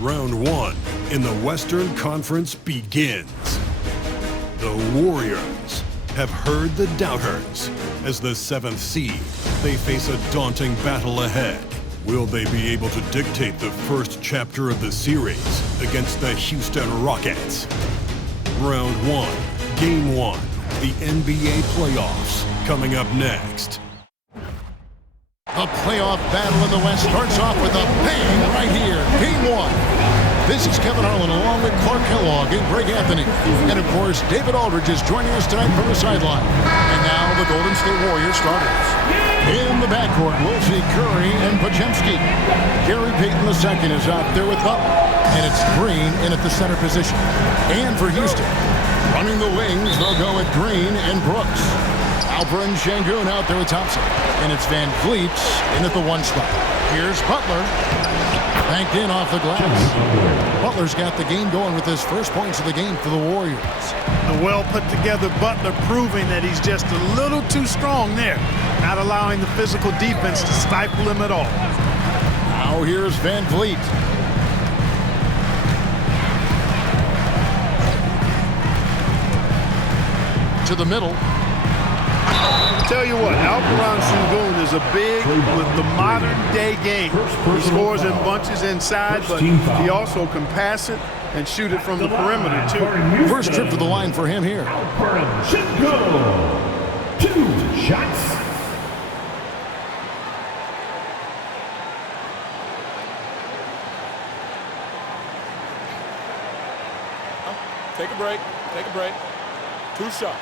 Round one in the Western Conference begins. The Warriors have heard the doubters. As the 7th seed, they face a daunting battle ahead. Will they be able to dictate the first chapter of the series against the Houston Rockets? Round one, Game 1, the NBA playoffs, coming up next. The playoff battle in the West starts off with a bang right here. Game 1. This is Kevin Harlan along with Clark Kellogg and Greg Anthony. And of course, David Aldridge is joining us tonight from the sideline. And now the Golden State Warriors starters. In the backcourt, we'll see Curry and Podziemski. Gary Payton II is out there with Butler. And it's Green in at the center position. And for Houston, running the wings, they'll go with Green and Brooks. Alperen Sengun out there with Thompson. And it's VanVleet in at the 1 spot. Here's Butler. Banked in off the glass. Butler's got the game going with his first points of the game for the Warriors. The well-put-together Butler proving that he's just a little too strong there, not allowing the physical defense to stifle him at all. Now here's VanVleet. To the middle. Tell you what, Alperen Sengun is a big with the modern-day game. He scores in bunches inside, but he also can pass it and shoot it from the perimeter, too. First trip to the line for him here. Alperen Sengun, 2 shots. Take a break. Take a break. 2 shots.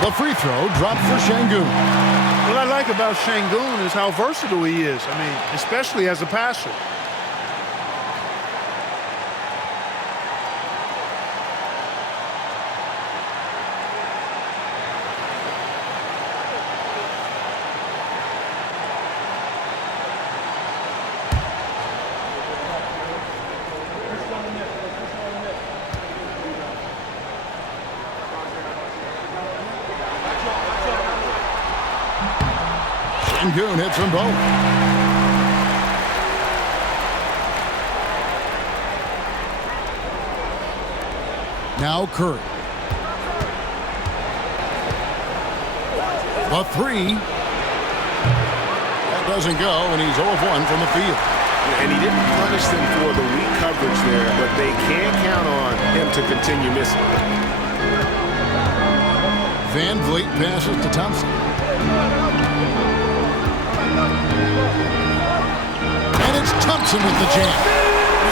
The free throw dropped for Sengun. What I like about Sengun is how versatile he is. I mean, especially as a passer. Sengun hits them both. Now Curry. The 3. That doesn't go, and he's 0 of 1 from the field. And he didn't punish them for the weak coverage there, but they can't count on him to continue missing. VanVleet passes to Thompson. And it's Thompson with the jam.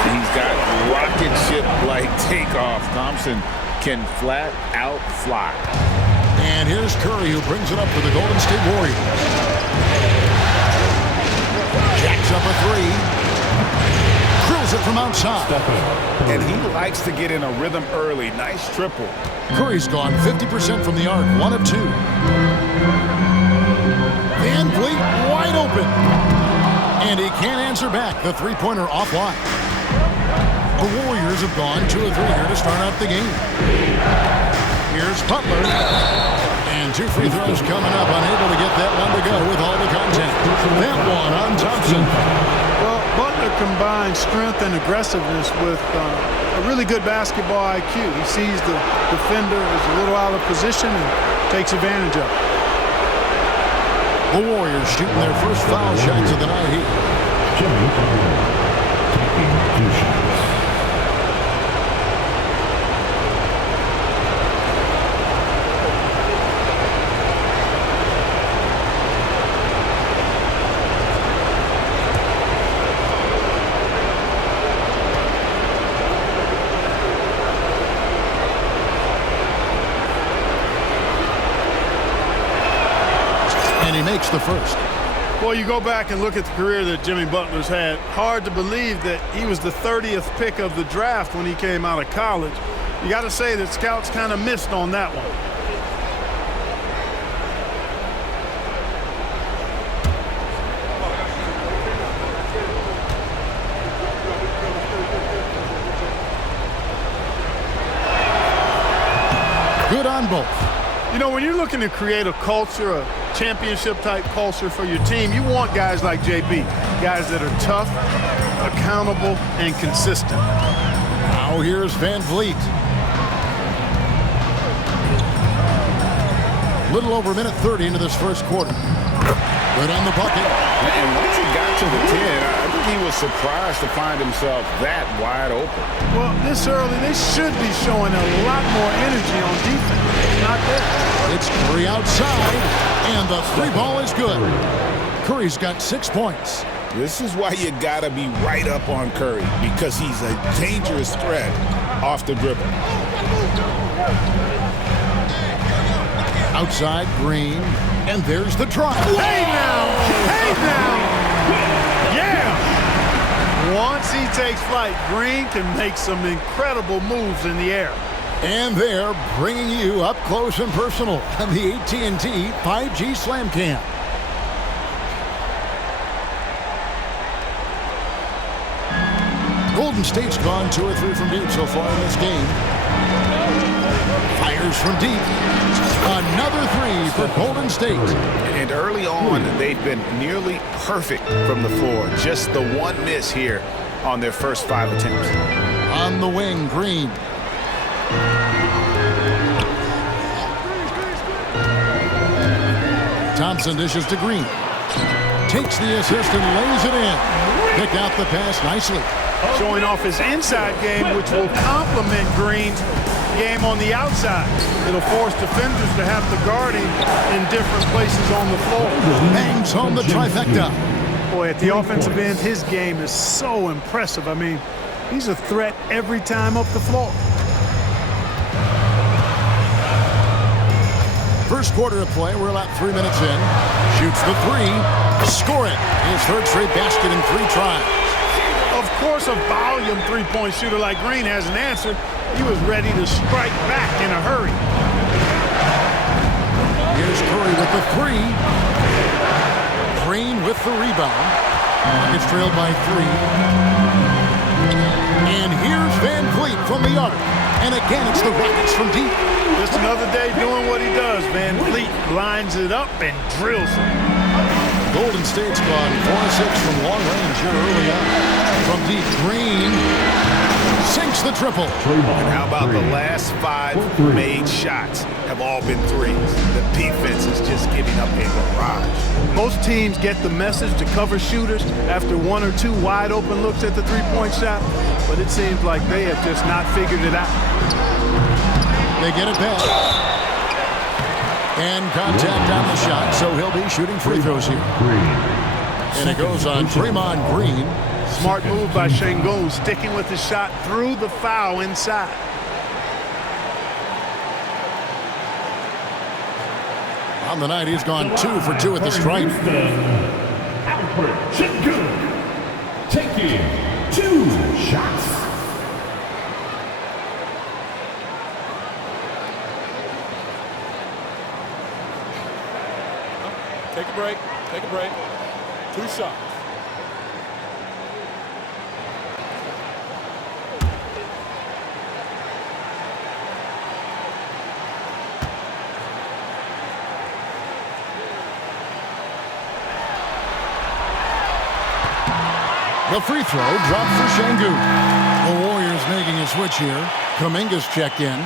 He's got rocket ship-like takeoff. Thompson can flat out fly. And here's Curry, who brings it up for the Golden State Warriors. Jacks up a 3. Drills it from outside. And he likes to get in a rhythm early. Nice triple. Curry's gone 50% from the arc, 1 of 2. VanVleet wide open. And he can't answer back. The 3-pointer offline. The Warriors have gone 2 of 3 here to start out the game. Here's Butler. And 2 free throws coming up. Unable to get that one to go with all the contact. That one on Thompson. Well, Butler combines strength and aggressiveness with a really good basketball IQ. He sees the defender is a little out of position and takes advantage of it. The Warriors shooting their first foul shots of the night here. Jimmy Butler taking 2 shots. And he makes the first. Well, you go back and look at the career that Jimmy Butler's had. Hard to believe that he was the 30th pick of the draft when he came out of college. You got to say that scouts kind of missed on that one. Good on both. You know, when you're looking to create a culture, a championship-type culture for your team, you want guys like JB, guys that are tough, accountable, and consistent. Now here's VanVleet. Little over a minute 30 into this first quarter. Good on the bucket. And once he got to the 10, I think he was surprised to find himself that wide open. Well, this early, they should be showing a lot more energy on defense. It's not there. It's Curry outside, and the three ball is good. Curry's got 6 points. This is why you gotta be right up on Curry, because he's a dangerous threat off the dribble. Outside, Green, and there's the drive. Hey now! Hey now! Yeah! Once he takes flight, Green can make some incredible moves in the air. And they're bringing you up close and personal on the AT&T 5G Slam Cam. Golden State's gone 2 or 3 from deep so far in this game. Fires from deep. Another 3 for Golden State. And early on, they've been nearly perfect from the floor. Just the one miss here on their first 5 attempts. On the wing, Green. Thompson dishes to Green. Takes the assist and lays it in. Picked out the pass nicely. Showing off his inside game, which will complement Green's game on the outside. It'll force defenders to have to guard him in different places on the floor. Bangs home the trifecta. Boy, at the offensive end, his game is so impressive. I mean, he's a threat every time up the floor. First quarter of play, we're about 3 minutes in. Shoots the 3. Score it. His third straight basket in 3 tries. Of course, a volume three-point shooter like Green has an answer. He was ready to strike back in a hurry. Here's Curry with the 3. Green with the rebound. Nuggets trailed by 3. And here's VanVleet from the arc. And again, it's the Rockets from deep. Just another day doing what he does. VanVleet lines it up and drills it. Golden State's gone 4-6 from long range here early on. From deep, Green sinks the triple. And how about the last 5 made shots have all been threes? The defense is just giving up a barrage. Most teams get the message to cover shooters after 1 or 2 wide open looks at the three-point shot, but it seems like they have just not figured it out. They get it back. And contact on the shot, so he'll be shooting free throws here. And it goes on Draymond Green. Smart move by Şengün, sticking with the shot through the foul inside. On the night, he's gone 2 for 2 at the stripe. Şengün taking 2 shots. Take a break. Take a break. 2 shots. The free throw dropped for Şengün. The Warriors making a switch here. Kuminga's checked in.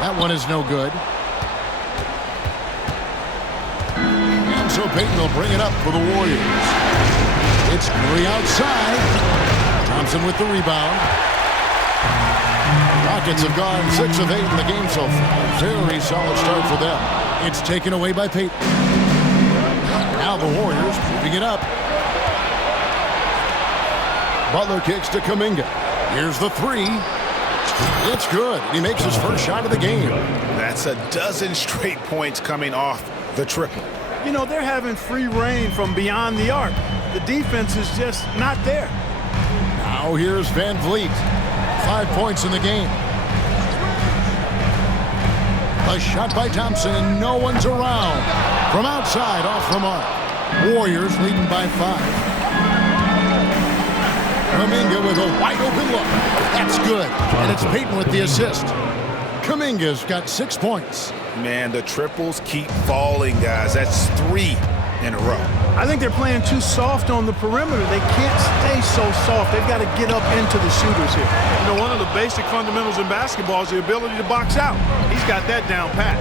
That one is no good. And so Payton will bring it up for the Warriors. It's Curry outside. Thompson with the rebound. Rockets have gone 6 of 8 in the game so far. Very solid start for them. It's taken away by Payton. Now the Warriors moving it up. Butler kicks to Kuminga. Here's the 3. It's good. He makes his first shot of the game. That's a dozen straight points coming off the triple. You know, they're having free reign from beyond the arc. The defense is just not there. Now here's VanVleet. 5 points in the game. A shot by Thompson, and no one's around. From outside, off the mark. Warriors leading by 5. Kuminga with a wide-open look. That's good. And it's Payton with the assist. Kuminga's got 6 points. Man, the triples keep falling, guys. That's 3 in a row. I think they're playing too soft on the perimeter. They can't stay so soft. They've got to get up into the shooters here. You know, one of the basic fundamentals in basketball is the ability to box out. He's got that down pat.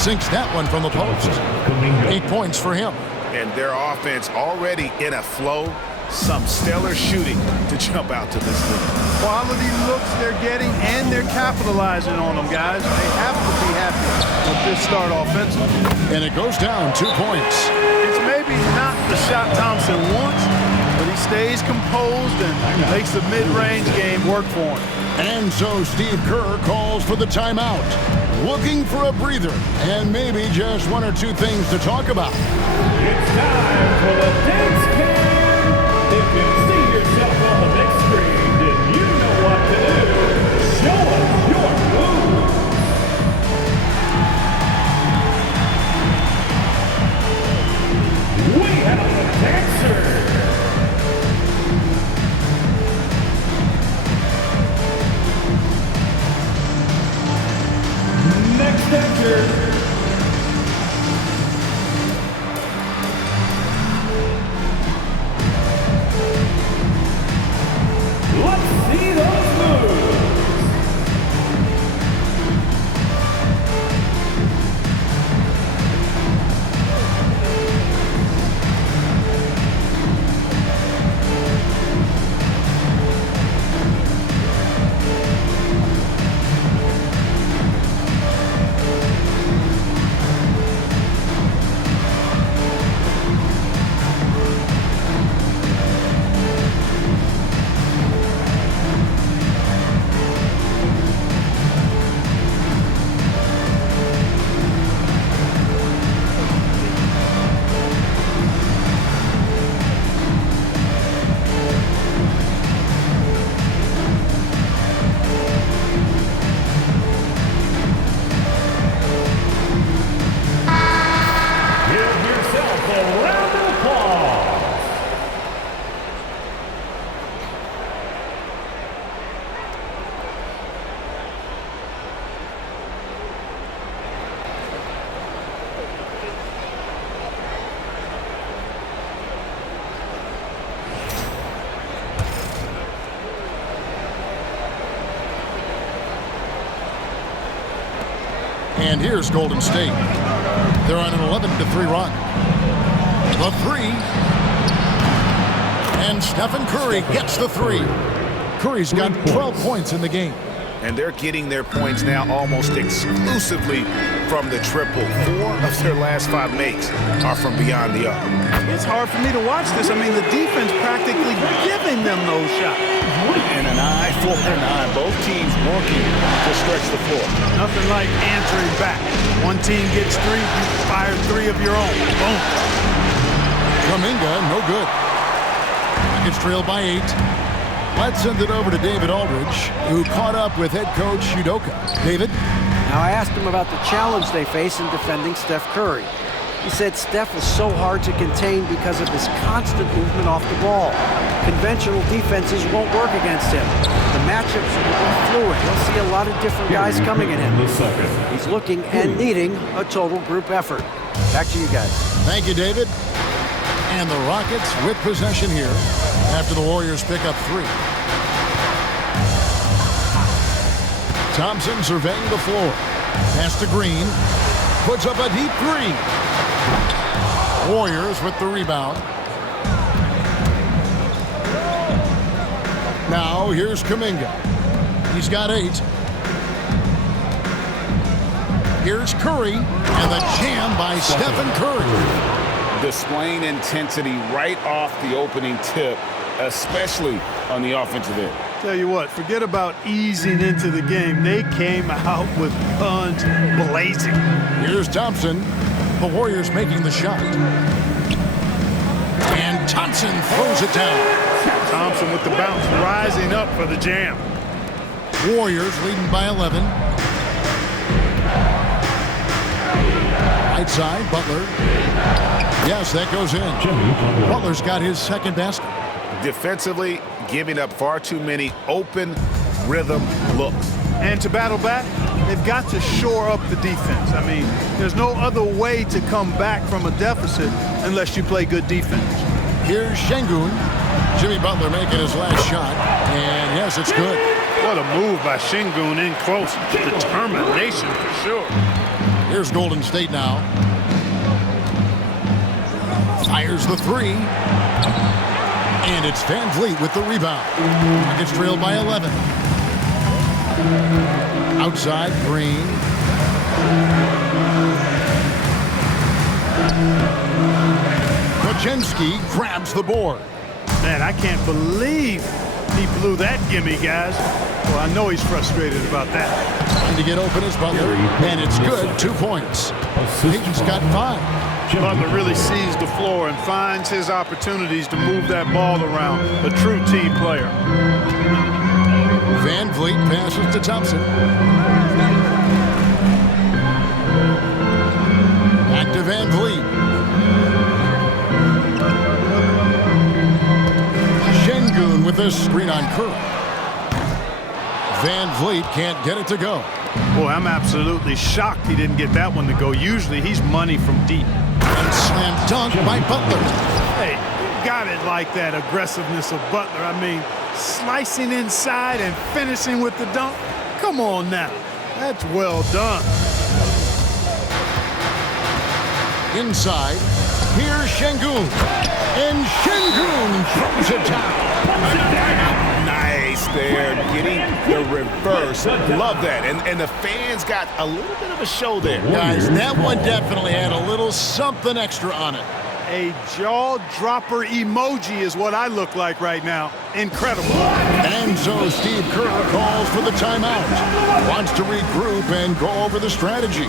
Sinks that one from the post. 8 points for him. And their offense already in a flow. Some stellar shooting to jump out to this league. Quality looks they're getting, and they're capitalizing on them, guys. They have to be happy with this start offensively. And it goes down 2 points. It's maybe not the shot Thompson wants, but he stays composed and makes the mid-range game work for him. And so Steve Kerr calls for the timeout. Looking for a breather and maybe just 1 or 2 things to talk about. It's time for the dance cam. If you see yourself on the big screen, then you know what to do. Show us your moves. We have a dancer. Next dancer. Let's see those moves. And here's Golden State. They're on an 11-3 run. The 3. And Stephen Curry gets the 3. Curry's got 12 points in the game. And they're getting their points now almost exclusively from the triple. 4 of their last 5 makes are from beyond the arc. It's hard for me to watch this. I mean, the defense practically giving them those shots. And an eye for an eye. Both teams working to stretch the floor. Nothing like answering back. One team gets 3, you fire 3 of your own. Boom. Kuminga, no good. Nuggets trail by 8. Let's send it over to David Aldridge, who caught up with head coach Udoka. David? Now, I asked him about the challenge they face in defending Steph Curry. He said Steph is so hard to contain because of his constant movement off the ball. Conventional defenses won't work against him. The matchups will be fluid. He'll see a lot of different guys coming at him. He's looking and needing a total group effort. Back to you guys. Thank you, David. And the Rockets with possession here after the Warriors pick up 3. Thompson surveying the floor. Pass to Green. Puts up a deep 3. Warriors with the rebound. Now here's Kuminga. He's got 8. Here's Curry. And the jam by Stephen Curry. Displaying intensity right off the opening tip. especially on the offensive end. Tell you what, forget about easing into the game. They came out with guns blazing. Here's Thompson. The Warriors making the shot. And Thompson throws it down. Thompson with the bounce, rising up for the jam. Warriors leading by 11. Right side, Butler. Yes, that goes in. Butler's got his second basket. Defensively, giving up far too many open rhythm looks. And to battle back, they've got to shore up the defense. I mean, there's no other way to come back from a deficit unless you play good defense. Here's Şengün. Jimmy Butler making his last shot. And yes, it's good. What a move by Şengün in close. Determination for sure. Here's Golden State now. Fires the three. And it's VanVleet with the rebound. Rockets trail by 11. Outside, Green. Kuczynski grabs the board. Man, I can't believe he blew that gimme, guys. Well, I know he's frustrated about that. Trying to get open is Butler, and it's good. 2 points. Payton's got 5. Butler really sees the floor and finds his opportunities to move that ball around. A true team player. VanVleet passes to Thompson. Back to VanVleet. Şengün with a screen on Curry. VanVleet can't get it to go. Boy, I'm absolutely shocked he didn't get that one to go. Usually he's money from deep. And slam dunk by Butler. Hey, you got it like that aggressiveness of Butler. I mean, slicing inside and finishing with the dunk. Come on now. That's well done. Inside, here's Şengün. And Şengün throws it down. Nice there, getting the reverse. Love that. And the fans got a little bit of a show there. Guys, that one definitely had a little something extra on it. A jaw-dropper emoji is what I look like right now. Incredible. And so Steve Kerr calls for the timeout. Wants to regroup and go over the strategy.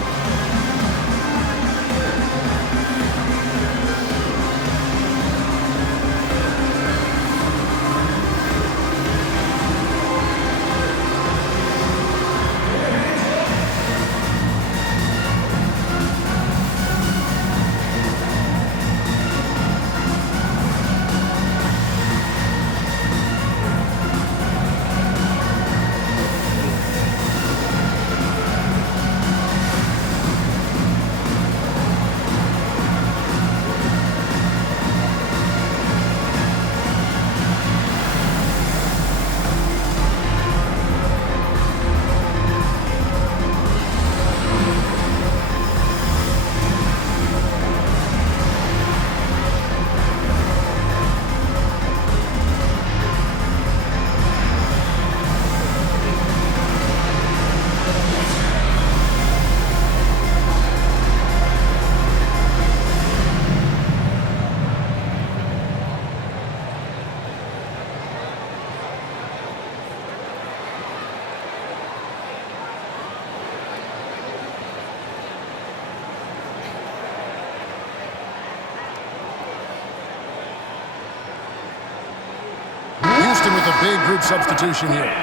With a big group substitution here.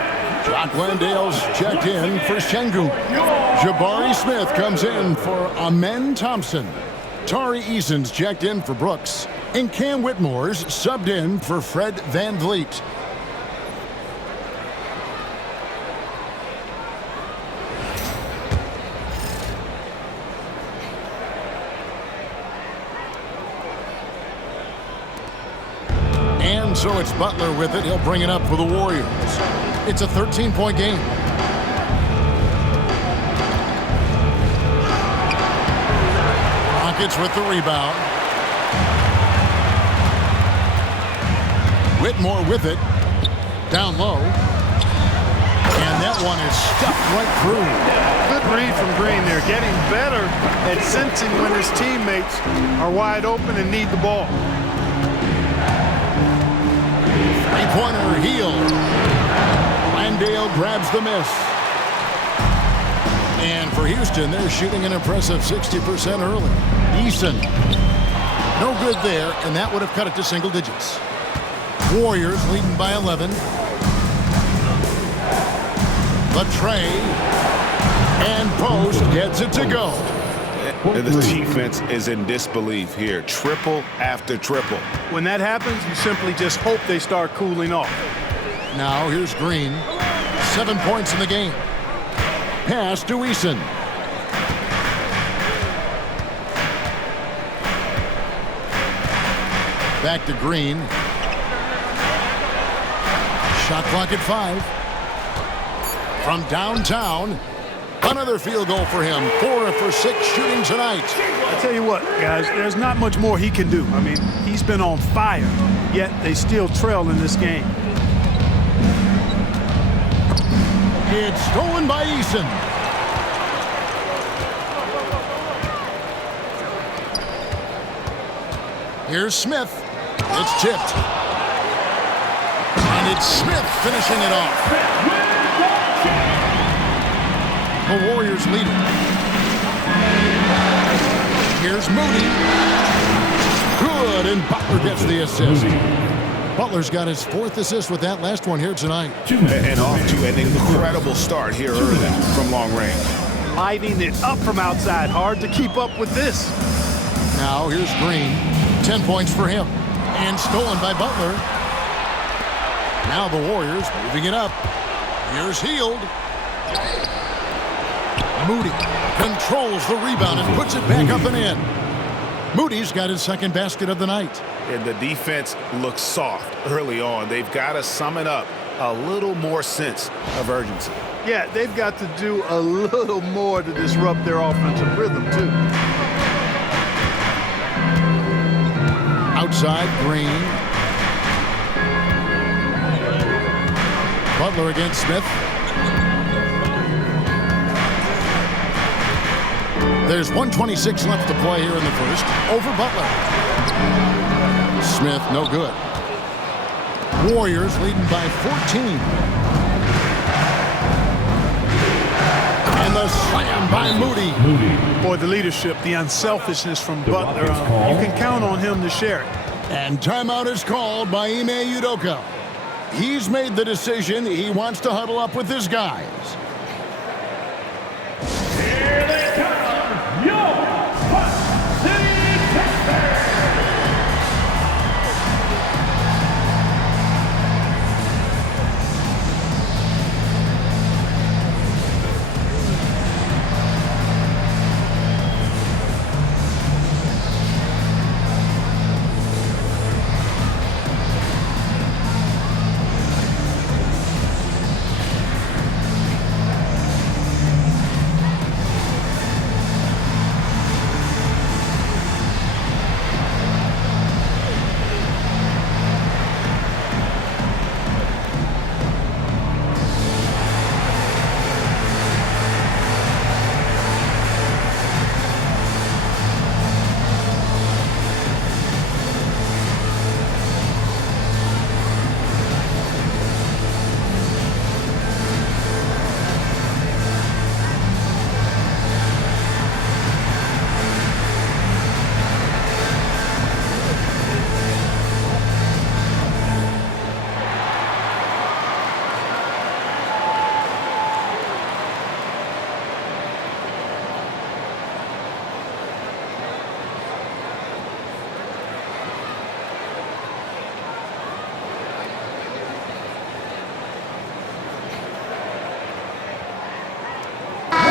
Jock Landale's checked in for Şengün. Jabari Smith comes in for Amen Thompson. Tari Eason's checked in for Brooks. And Cam Whitmore's subbed in for Fred VanVleet. So it's Butler with it. He'll bring it up for the Warriors. It's a 13-point game. Rockets with the rebound. Whitmore with it. Down low. And that one is stuffed right through. Good read from Green there. Getting better at sensing when his teammates are wide open and need the ball. Three-pointer, Hield. Landale grabs the miss. And for Houston, they're shooting an impressive 60% early. Eason. No good there, and that would have cut it to single digits. Warriors leading by 11. The tray. And Post gets it to go. And the defense is in disbelief here. Triple after triple. When that happens, you simply just hope they start cooling off. Now here's Green. 7 points in the game. Pass to Eason. Back to Green. Shot clock at 5. From downtown. Another field goal for him. 4 for 6 shooting tonight. I tell you what, guys, there's not much more he can do. I mean, he's been on fire, yet they still trail in this game. It's stolen by Eason. Here's Smith. It's tipped. And it's Smith finishing it off. The Warriors lead it. Here's Moody. Good, and Butler gets the assist. Butler's got his 4th assist with that last one here tonight. And off to an incredible start here early from long range. Lighting it up from outside. Hard to keep up with this. Now here's Green. 10 points for him. And stolen by Butler. Now the Warriors moving it up. Here's Hield. Moody controls the rebound and puts it back up and in. Moody's got his 2nd basket of the night. And the defense looks soft early on. They've got to summon up a little more sense of urgency. Yeah, they've got to do a little more to disrupt their offensive rhythm, too. Outside, Green. Butler against Smith. There's 1:26 left to play here in the first. Over Butler. Smith, no good. Warriors leading by 14. And the slam by Moody. Boy, the leadership, the unselfishness from Butler, you can count on him to share it. And timeout is called by Ime Udoka. He's made the decision. He wants to huddle up with his guys. Here they come, your Hut City Texans.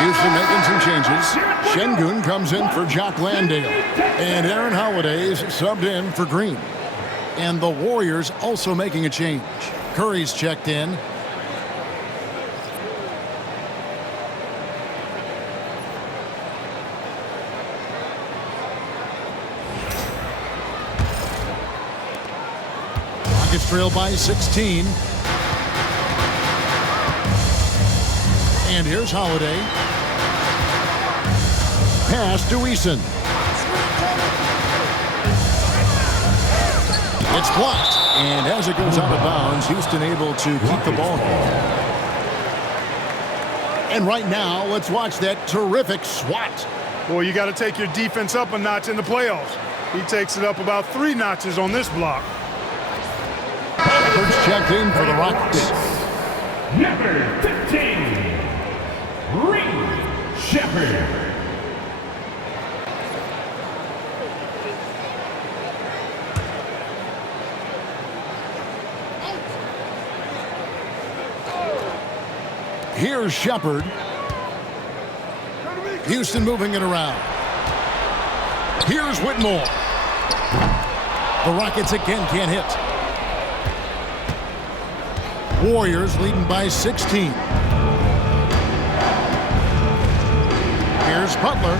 Houston making some changes. Şengün comes in for Jock Landale. And Aaron Holiday's subbed in for Green. And the Warriors also making a change. Curry's checked in. Rockets trail by 16. And here's Holiday. Pass to Eason. It's blocked. And as it goes out of bounds, Houston able to keep the ball game. And right now, let's watch that terrific swat. Boy, you got to take your defense up a notch in the playoffs. He takes it up about 3 notches on this block. Shepard's checked in for the Rockets. Number 15, Reed Shepard. Here's Shepard. Houston moving it around. Here's Whitmore. The Rockets again can't hit. Warriors leading by 16. Here's Butler.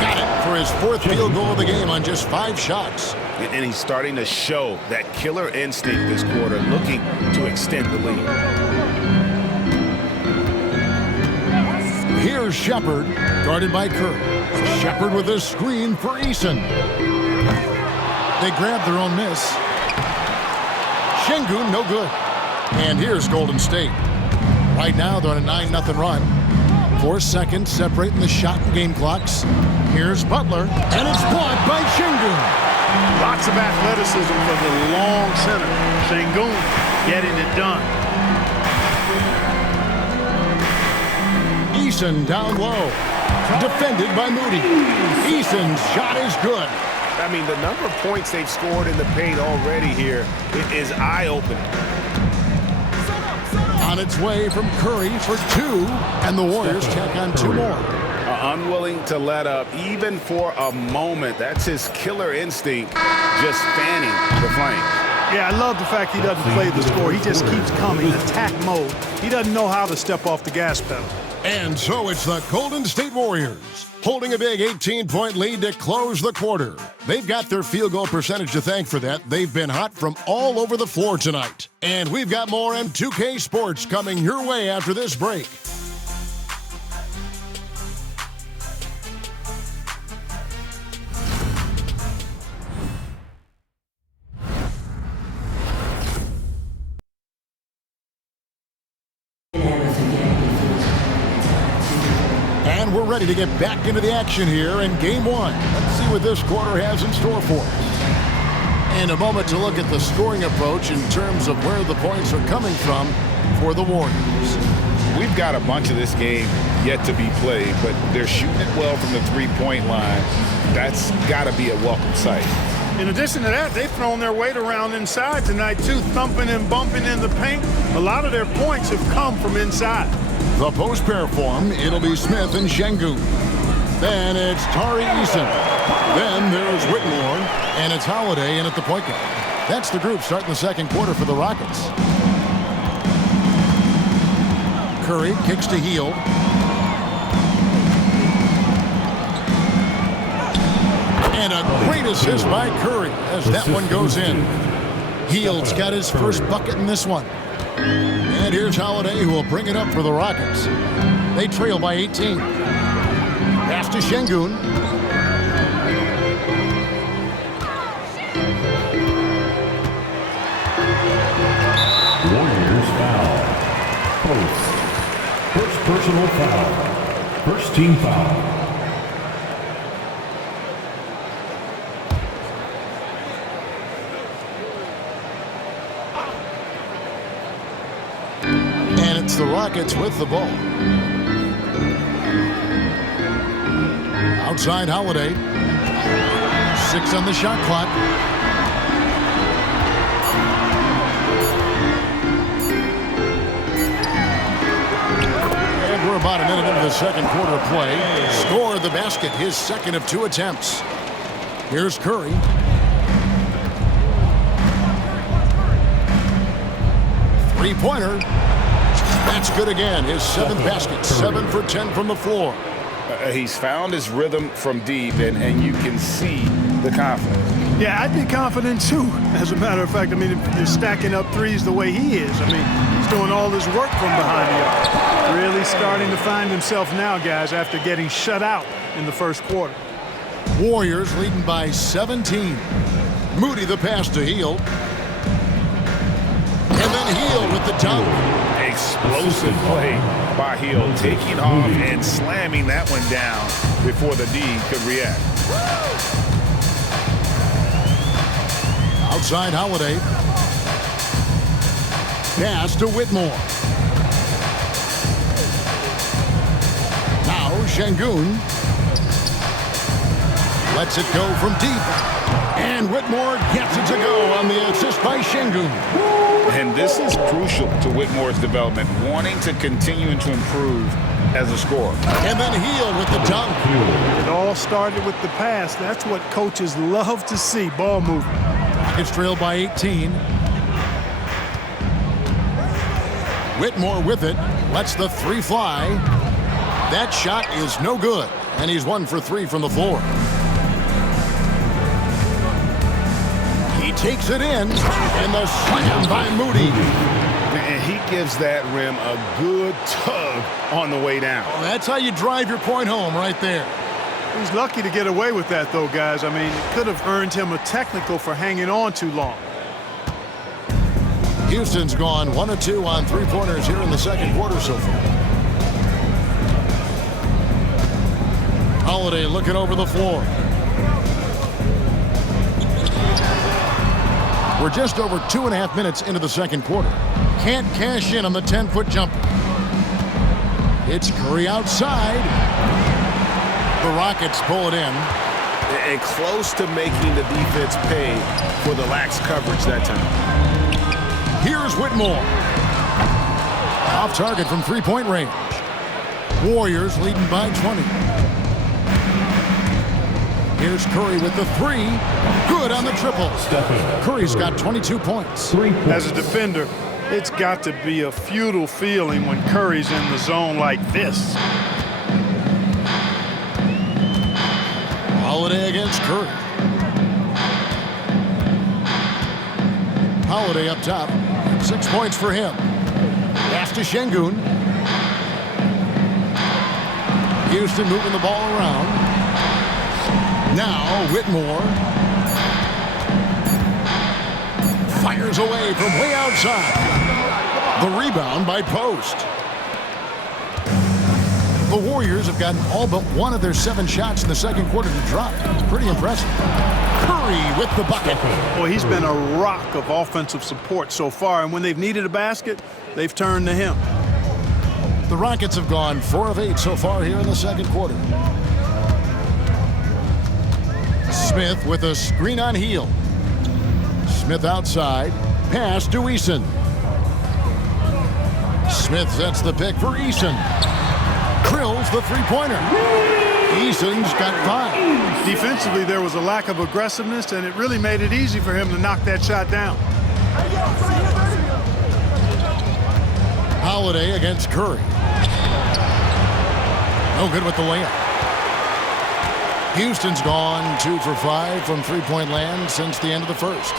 Got it for his 4th field goal of the game on just 5 shots. And he's starting to show that killer instinct this quarter, looking to extend the lead. Here's Shepard, guarded by Curry. Shepard with a screen for Eason. They grab their own miss. Şengün, no good. And here's Golden State. Right now, they're on a 9-0 run. 4 seconds separating the shot and game clocks. Here's Butler, and it's blocked by Şengün. Lots of athleticism for the long center. Şengün getting it done. Eason down low. Defended by Moody. Eason's shot is good. I mean, the number of points they've scored in the paint already here is eye-opening. On its way from Curry for 2, and the Warriors tack on 2 more. Unwilling to let up, even for a moment. That's his killer instinct, just fanning the flames. Yeah, I love the fact he doesn't play the score. He just keeps coming, attack mode. He doesn't know how to step off the gas pedal. And so it's the Golden State Warriors holding a big 18-point lead to close the quarter. They've got their field goal percentage to thank for that. They've been hot from all over the floor tonight. And we've got more M2K Sports coming your way after this break. And we're ready to get back into the action here in Game 1. Let's see what this quarter has in store for us. And a moment to look at the scoring approach in terms of where the points are coming from for the Warriors. We've got a bunch of this game yet to be played, but they're shooting it well from the three-point line. That's got to be a welcome sight. In addition to that, they've thrown their weight around inside tonight, too, thumping and bumping in the paint. A lot of their points have come from inside. The post pair form, it'll be Smith and Şengün. Then it's Tari Eason. Then there's Whitmore, and it's Holiday in at the point guard. That's the group starting the second quarter for the Rockets. Curry kicks to Hield. And a great assist by Curry as that one goes in. Hield's got his first bucket in this one. And here's Holiday, who will bring it up for the Rockets. They trail by 18. Pass to Şengün. Warriors foul. Post. First personal foul. First team foul. And it's the Rockets with the ball. Outside Holiday. 6 on the shot clock. And we're about a minute into the second quarter of play. Scored the basket, his second of 2 attempts. Here's Curry. Three-pointer. That's good again. His 7th basket. 7 for 10 from the floor. He's found his rhythm from deep, and you can see the confidence. Yeah, I'd be confident, too. As a matter of fact, I mean, if they're stacking up threes the way he is, I mean, he's doing all this work from behind the arc. Really starting to find himself now, guys, after getting shut out in the first quarter. Warriors leading by 17. Moody the pass to Hield. And then Heel with the dunk. Explosive play by Heel, taking off and slamming that one down before the D could react. Outside Holiday. Pass to Whitmore. Now Şengün. Lets it go from deep. And Whitmore gets it to go on the assist by Şengün. And this is crucial to Whitmore's development, wanting to continue to improve as a scorer. And then Heel with the dunk. It all started with the pass. That's what coaches love to see, ball movement. Rockets trailed by 18. Whitmore with it. Lets the three fly. That shot is no good. And he's 1 for 3 from the floor. He takes it in. And the slam by Moody. And he gives that rim a good tug on the way down. Well, that's how you drive your point home right there. He's lucky to get away with that, though, guys. I mean, it could have earned him a technical for hanging on too long. Houston's gone 1 of 2 on three-pointers here in the second quarter so far. Holiday looking over the floor. We're just over 2.5 minutes into the second quarter. Can't cash in on the 10-foot jumper. It's Curry outside. The Rockets pull it in. And close to making the defense pay for the lax coverage that time. Here's Whitmore. Off target from three-point range. Warriors leading by 20. Here's Curry with the three. Good on the triple. Curry's got 22 points. As a defender, it's got to be a futile feeling when Curry's in the zone like this. Holiday against Curry. Holiday up top. 6 points for him. Pass to Şengün. Houston moving the ball around. Now Whitmore. Fires away from way outside. The rebound by Post. The Warriors have gotten all but 1 of their 7 shots in the second quarter to drop. Pretty impressive. Curry with the bucket. Boy, he's been a rock of offensive support so far, and when they've needed a basket, they've turned to him. The Rockets have gone 4 of 8 so far here in the second quarter. Smith with a screen on Heel. Smith outside. Pass to Eason. Smith sets the pick for Eason. Drills the three-pointer. Eason's got 5. Defensively, there was a lack of aggressiveness, and it really made it easy for him to knock that shot down. Holiday against Curry. No good with the layup. Houston's gone 2 for 5 from three-point land since the end of the first.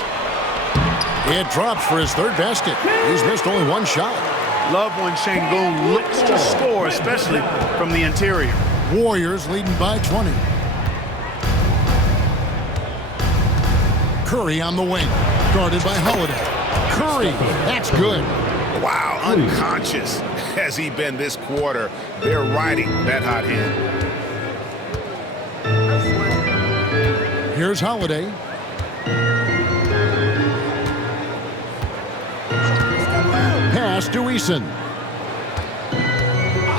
It drops for his 3rd basket. He's missed only 1 shot. Love when Şengün looks to score, especially from the interior. Warriors leading by 20. Curry on the wing, guarded by Holiday. Curry, that's good. Wow, unconscious has he been this quarter. They're riding that hot hand. Here's Holiday. Pass to Eason.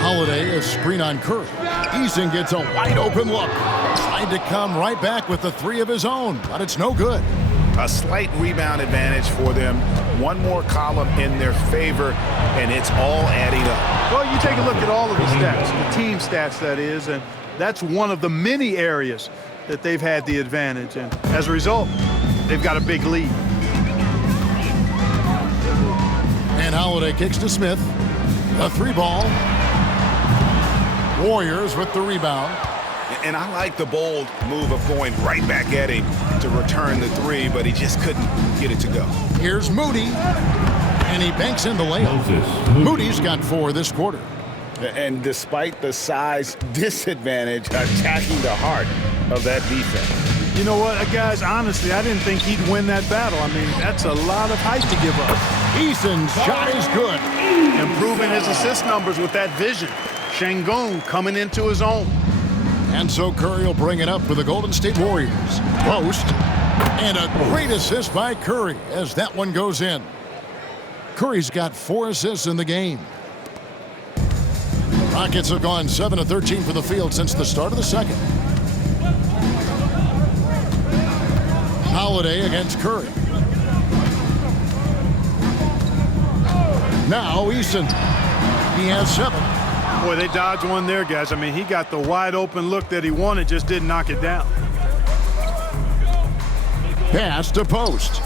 Holiday, a screen on Curry. Eason gets a wide open look. Tried to come right back with the 3 of his own, but it's no good. A slight rebound advantage for them. 1 more column in their favor, and it's all adding up. Well, you take a look at all of the stats, the team stats that is, and that's one of the many areas that they've had the advantage. And as a result, they've got a big lead. And Holiday kicks to Smith. A 3-ball. Warriors with the rebound. And I like the bold move of going right back at him to return the 3, but he just couldn't get it to go. Here's Moody. And he banks in the layup. Moody's got 4 this quarter. And despite the size disadvantage, attacking the heart of that defense. You know what, guys, honestly, I didn't think he'd win that battle. I mean, that's a lot of height to give up. Eason's shot is good. Improving his assist numbers with that vision. Şengün coming into his own. And so Curry will bring it up for the Golden State Warriors. Post. And a great assist by Curry as that one goes in. Curry's got 4 assists in the game. Rockets have gone 7 of 13 for the field since the start of the second. Holiday against Curry. Now Eason. He has 7. Boy, they dodged one there, guys. I mean, he got the wide open look that he wanted, just didn't knock it down. Pass to Post.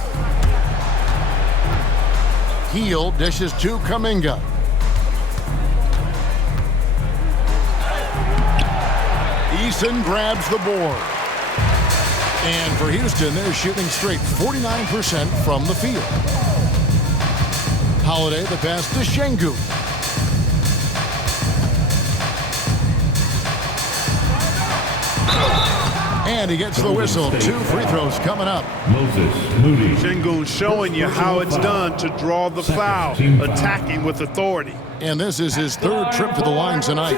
Heel dishes to Kuminga. Eason grabs the board. And for Houston, they're shooting straight 49% from the field. Holiday, the pass to Şengün. And he gets the whistle. 2 free throws coming up. Şengün showing you how it's done to draw the foul, attacking with authority. And this is his 3rd trip to the line tonight.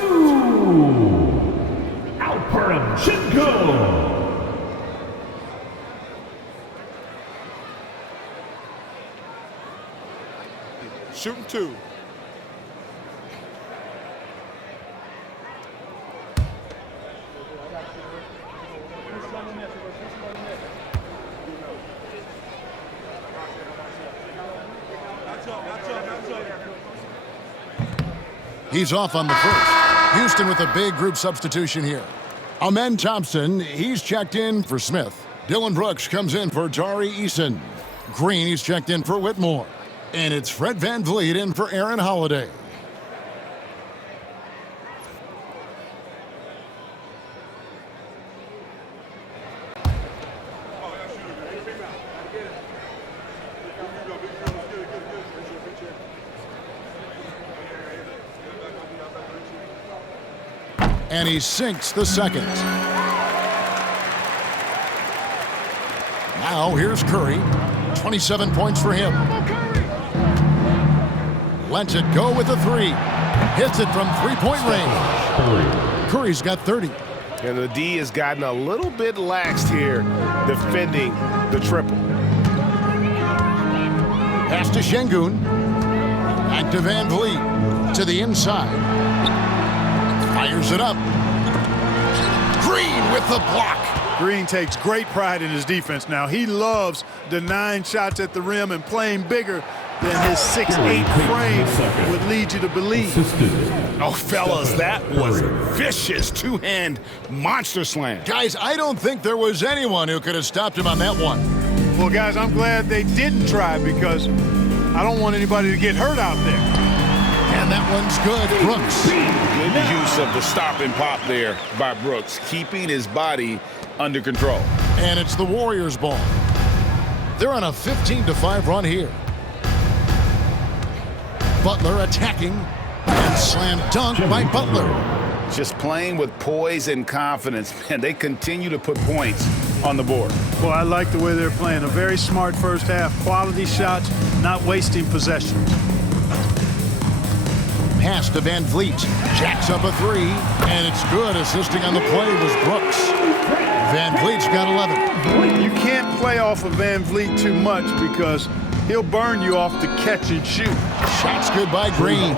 Alperen Şengün. Shooting 2. He's off on the first. Houston with a big group substitution here. Amen Thompson, he's checked in for Smith. Dylan Brooks comes in for Tari Eason. Green, he's checked in for Whitmore. And it's Fred VanVleet in for Aaron Holiday. And he sinks the second. Now here's Curry. 27 points for him. Lets it go with a 3. Hits it from 3-point range. Curry's got 30. And the D has gotten a little bit laxed here defending the triple. Pass to Şengün. Back to VanVleet. To the inside. Fires it up. Green with the block. Green takes great pride in his defense now. He loves denying shots at the rim and playing bigger than his 6'8" frame would lead you to believe. Oh, fellas, that was vicious. 2-hand monster slam. Guys, I don't think there was anyone who could have stopped him on that one. Well, guys, I'm glad they didn't try because I don't want anybody to get hurt out there. And that one's good. Brooks. Good use of the stop and pop there by Brooks, keeping his body under control. And it's the Warriors' ball. They're on a 15-5 run here. Butler attacking. And slam dunk by Butler. Just playing with poise and confidence. Man, they continue to put points on the board. Well, I like the way they're playing. A very smart first half. Quality shots, not wasting possessions. Pass to VanVleet. Jacks up a 3. And it's good. Assisting on the play was Brooks. VanVleet's got 11. You can't play off of VanVleet too much because he'll burn you off the catch and shoot. Shots good by Green.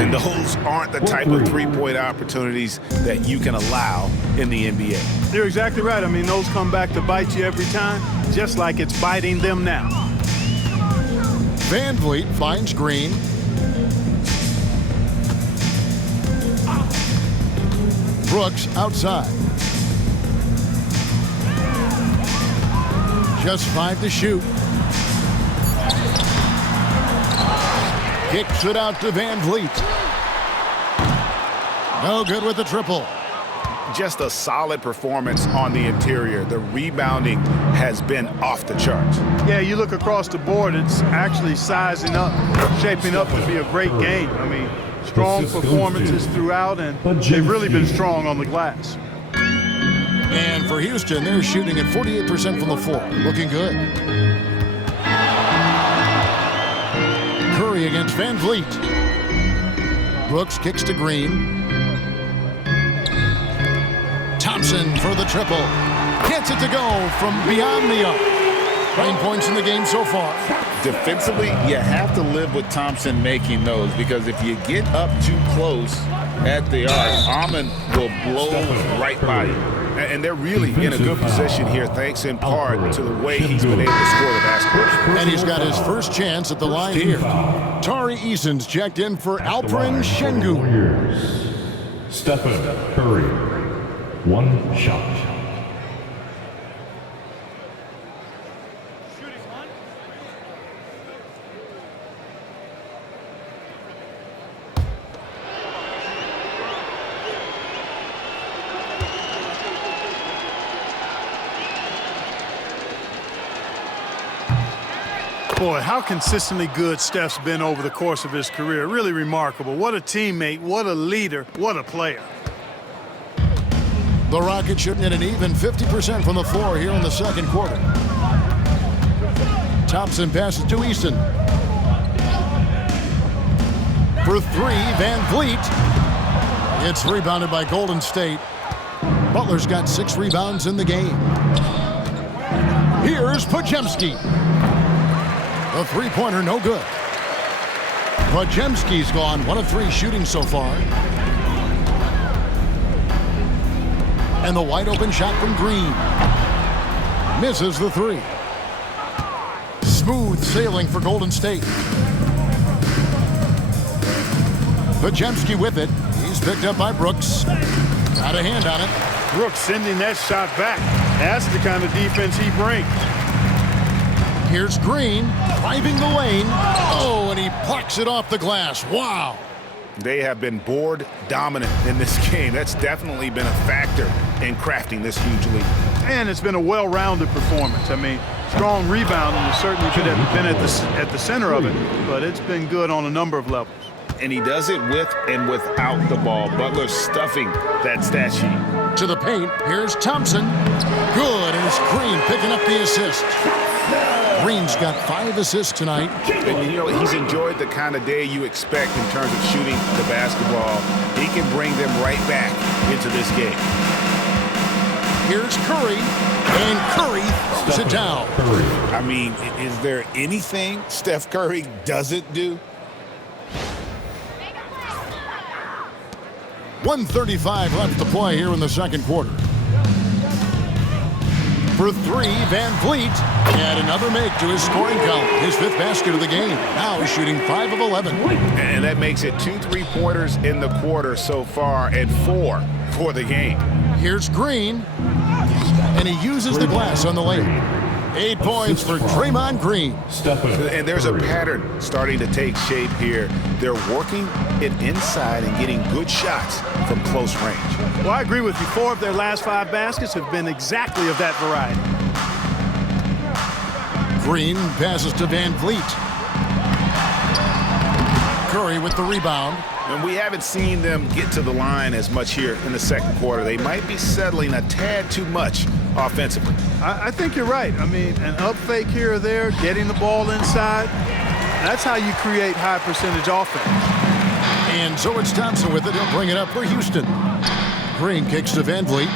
And those aren't the type of three-point opportunities that you can allow in the NBA. You're exactly right. I mean, those come back to bite you every time, just like it's biting them now. VanVleet finds Green. Brooks outside. Just 5 to shoot. Kicks it out to VanVleet. No good with the triple. Just a solid performance on the interior. The rebounding has been off the charts. Yeah, you look across the board, it's actually sizing up, shaping up to be a great game. I mean, strong performances throughout, and they've really been strong on the glass. And for Houston, they're shooting at 48% from the floor. Looking good. Here's VanVleet. Brooks kicks to Green. Thompson for the triple. Gets it to go from beyond the arc. 9 points in the game so far. Defensively, you have to live with Thompson making those, because if you get up too close at the arc, Almond will blow right by you. And they're really in a good position here, thanks in part to the way he's been able to score the basketball. And he's got his first chance at the line here. Tari Eason's checked in for Alperen Şengün. Stephen Curry, 1 shot. Boy, how consistently good Steph's been over the course of his career. Really remarkable. What a teammate, what a leader, what a player. The Rockets shooting at an even 50% from the floor here in the second quarter. Thompson passes to Easton. For 3, VanVleet. It's rebounded by Golden State. Butler's got 6 rebounds in the game. Here's Podziemski. The three-pointer, no good. Podziemski's gone 1 of 3 shooting so far. And the wide-open shot from Green. Misses the 3. Smooth sailing for Golden State. Podziemski with it. He's picked up by Brooks. Got a hand on it. Brooks sending that shot back. That's the kind of defense he brings. Here's Green, driving the lane. Oh, and he plucks it off the glass. Wow. They have been board dominant in this game. That's definitely been a factor in crafting this huge lead. And it's been a well-rounded performance. I mean, strong rebounding has certainly been at the center of it, but it's been good on a number of levels. And he does it with and without the ball. Butler stuffing that stat sheet. To the paint, here's Thompson. Good, and it's Green picking up the assist. Green's got 5 assists tonight. And you know, he's enjoyed the kind of day you expect in terms of shooting the basketball. He can bring them right back into this game. Here's Curry, and Curry throws it down. I mean, is there anything Steph Curry doesn't do? 1:35 left to play here in the second quarter. For 3, VanVleet had another make to his scoring count. His 5th basket of the game. Now he's shooting 5 of 11. And that makes it 2 3-pointers in the quarter so far and 4 for the game. Here's Green, and he uses the glass on the lane. 8 points for Draymond Green. And there's a pattern starting to take shape here. They're working it inside and getting good shots from close range. Well, I agree with you. 4 of their last 5 baskets have been exactly of that variety. Green passes to VanVleet. Curry with the rebound. And we haven't seen them get to the line as much here in the second quarter. They might be settling a tad too much offensively. I think you're right. I mean, an up fake here or there, getting the ball inside, that's how you create high percentage offense. And so it's Thompson with it. He'll bring it up for Houston. Green kicks to VanVleet.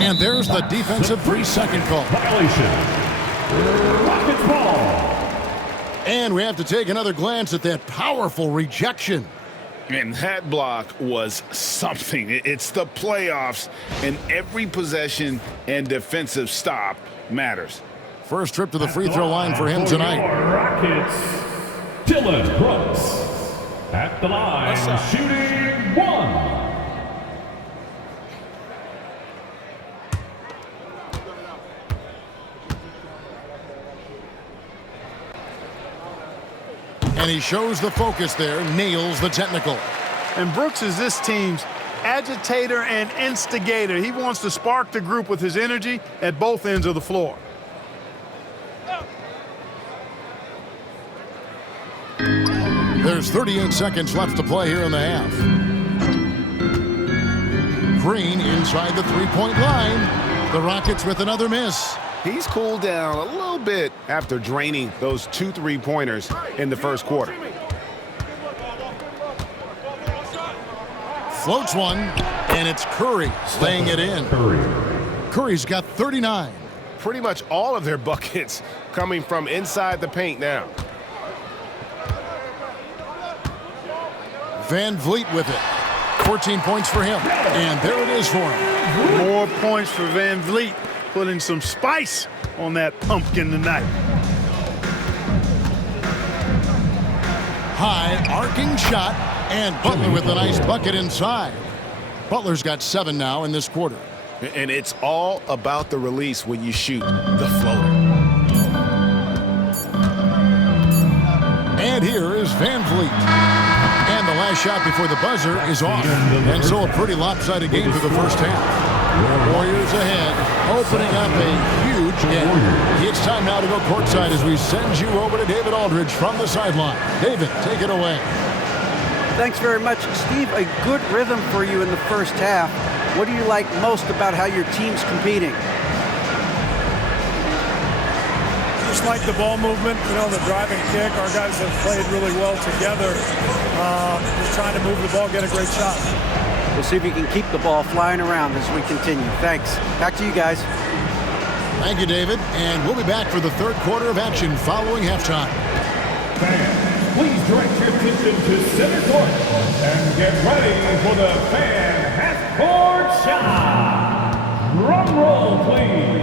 And there's the defensive 3-second call. Violation. Rockets ball. And we have to take another glance at that powerful rejection. And that block was something. It's the playoffs, and every possession and defensive stop matters. First trip to the free throw line for him tonight. Rockets, Dylan Brooks at the line, shooting 1. And he shows the focus there, nails the technical. And Brooks is this team's agitator and instigator. He wants to spark the group with his energy at both ends of the floor. There's 38 seconds left to play here in the half. Green inside the three-point line. The Rockets with another miss. He's cooled down a little bit after draining those 2 3-pointers in the first quarter. Floats one, and it's Curry laying it in. Curry's got 39. Pretty much all of their buckets coming from inside the paint now. VanVleet with it. 14 points for him, and there it is for him. More points for VanVleet, putting some spice on that pumpkin tonight. High arcing shot, and Butler with a nice bucket inside. Butler's got 7 now in this quarter. And it's all about the release when you shoot the floater. And here is VanVleet. And the last shot before the buzzer is off. And so a pretty lopsided game for the first half. Warriors ahead, opening up a huge game. It's time now to go courtside as we send you over to David Aldridge from the sideline. David, take it away. Thanks very much, Steve. A good rhythm for you in the first half. What do you like most about how your team's competing? Just like the ball movement, the drive and kick. Our guys have played really well together. Just trying to move the ball, get a great shot. We'll see if you can keep the ball flying around as we continue. Thanks. Back to you guys. Thank you, David. And we'll be back for the third quarter of action following halftime. Fans, please direct your attention to center court and get ready for the fan half-court shot. Drum roll, please.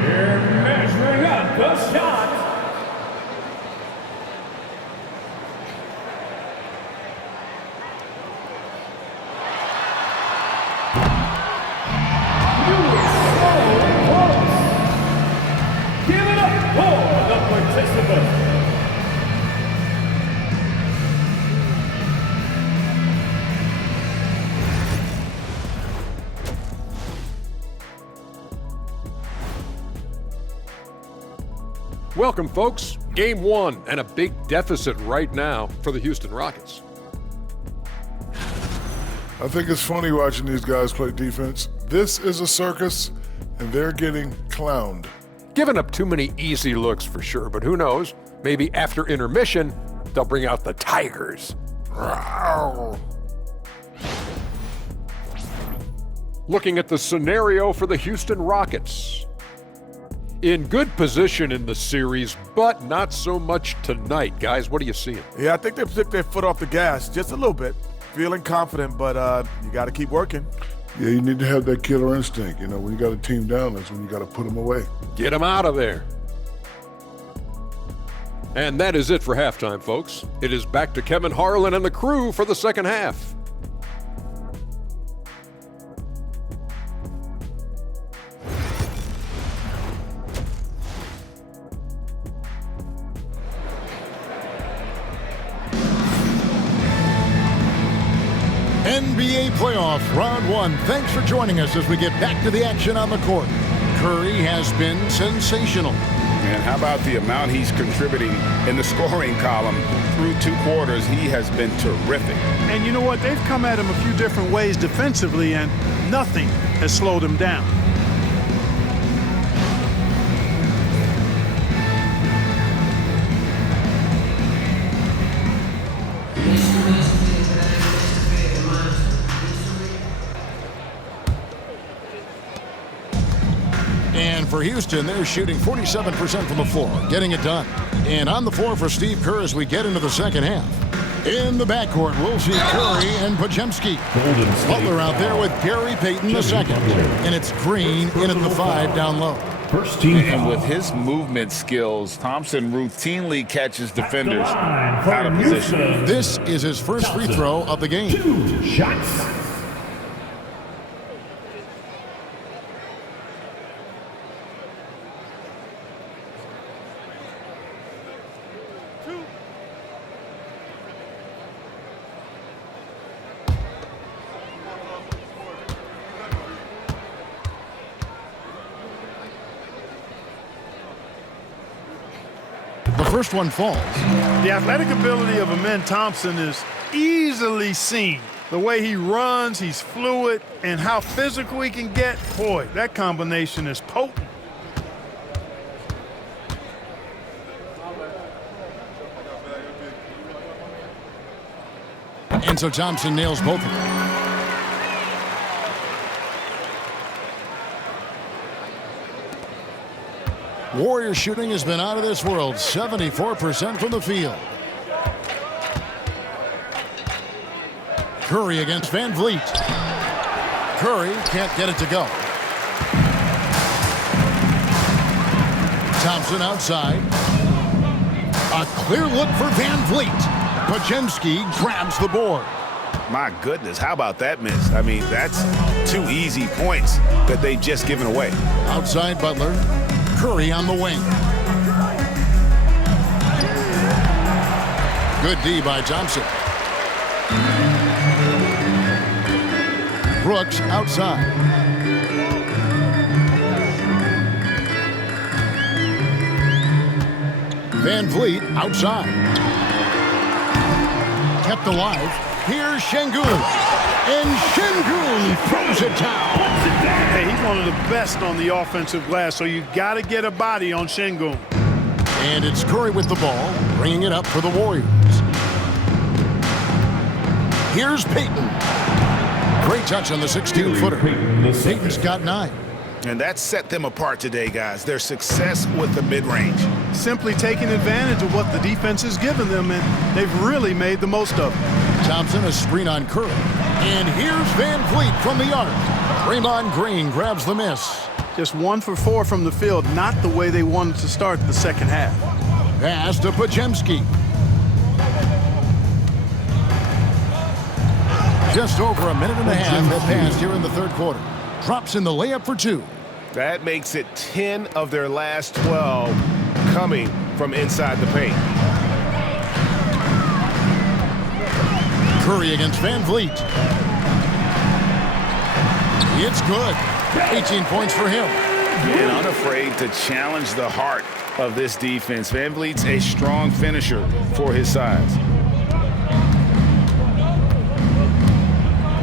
Here measuring up the shot. Give it up for the participants. Welcome, folks. Game 1 and a big deficit right now for the Houston Rockets. I think it's funny watching these guys play defense. This is a circus, and they're getting clowned. Giving up too many easy looks for sure, but who knows? Maybe after intermission, they'll bring out the Tigers. Rawr. Looking at the scenario for the Houston Rockets. In good position in the series, but not so much tonight. Guys, what are you seeing? Yeah, I think they took their foot off the gas just a little bit. Feeling confident, but you got to keep working. Yeah, you need to have that killer instinct. When you got a team down, that's when you got to put them away. Get them out of there. And that is it for halftime, folks. It is back to Kevin Harlan and the crew for the second half. NBA playoff round 1. Thanks for joining us as we get back to the action on the court. Curry has been sensational. And how about the amount he's contributing in the scoring column through 2 quarters? He has been terrific. And you know what? They've come at him a few different ways defensively, and nothing has slowed him down. And for Houston, they're shooting 47% from the floor, getting it done. And on the floor for Steve Kerr as we get into the second half. In the backcourt, we'll see Curry and Podziemski. Butler out there with Gary Payton II. And it's Green in at the 5 down low. First team. And with his movement skills, Thompson routinely catches defenders out of position. This is his first free throw of the game. 2 shots. The first one falls. The athletic ability of Amen Thompson is easily seen The way he runs, he's fluid, and how physical he can get, boy, that combination is potent. And so Thompson nails both of them. Warrior shooting has been out of this world, 74% from the field. Curry against VanVleet. Curry can't get it to go. Thompson outside. A clear look for VanVleet. Podziemski grabs the board. My goodness, how about that miss? I mean, that's 2 easy points that they've just given away. Outside Butler. Curry on the wing. Good D by Thompson. Brooks outside. VanVleet outside. Kept alive. Here's Şengün. And Şengün throws it down. Hey, he's one of the best on the offensive glass, so you got to get a body on Şengün. And it's Curry with the ball, bringing it up for the Warriors. Here's Payton. Great touch on the 16-footer. Payton's got 9. And that set them apart today, guys. Their success with the mid-range. Simply taking advantage of what the defense has given them, and they've really made the most of it. Thompson, a screen on Curry. And here's VanVleet from the arc. Draymond Green grabs the miss. Just 1 for 4 from the field, not the way they wanted to start the second half. Pass to Podziemski. Just over a minute and a half have passed here in the third quarter. Drops in the layup for 2. That makes it 10 of their last 12 coming from inside the paint. Curry against VanVleet. It's good. 18 points for him. And unafraid to challenge the heart of this defense. VanVleet's a strong finisher for his size.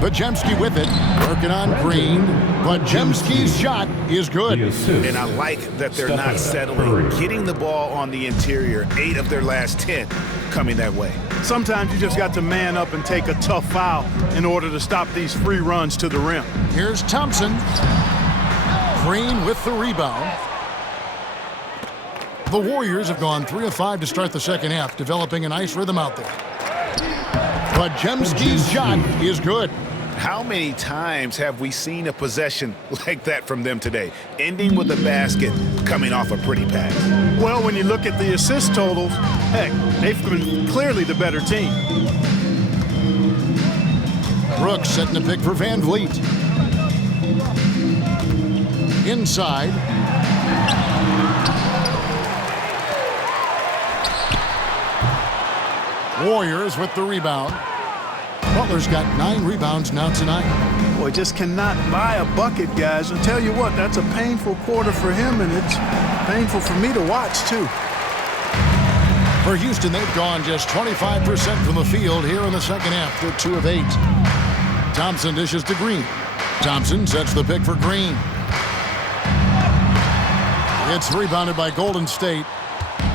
Podziemski with it, working on Green. Podziemski's shot is good. And I like that they're not settling. Getting the ball on the interior, 8 of their last 10 coming that way. Sometimes you just got to man up and take a tough foul in order to stop these free runs to the rim. Here's Thompson. Green with the rebound. The Warriors have gone 3 of 5 to start the second half, developing a nice rhythm out there. Podziemski's shot is good. How many times have we seen a possession like that from them today, ending with a basket coming off a pretty pass? Well, when you look at the assist totals, heck, they've been clearly the better team. Brooks setting the pick for VanVleet. Inside. Warriors with the rebound. Butler's got 9 rebounds now tonight. Boy, just cannot buy a bucket, guys. And tell you what, that's a painful quarter for him, and it's painful for me to watch, too. For Houston, they've gone just 25% from the field here in the second half. They're 2 of 8. Thompson dishes to Green. Thompson sets the pick for Green. It's rebounded by Golden State.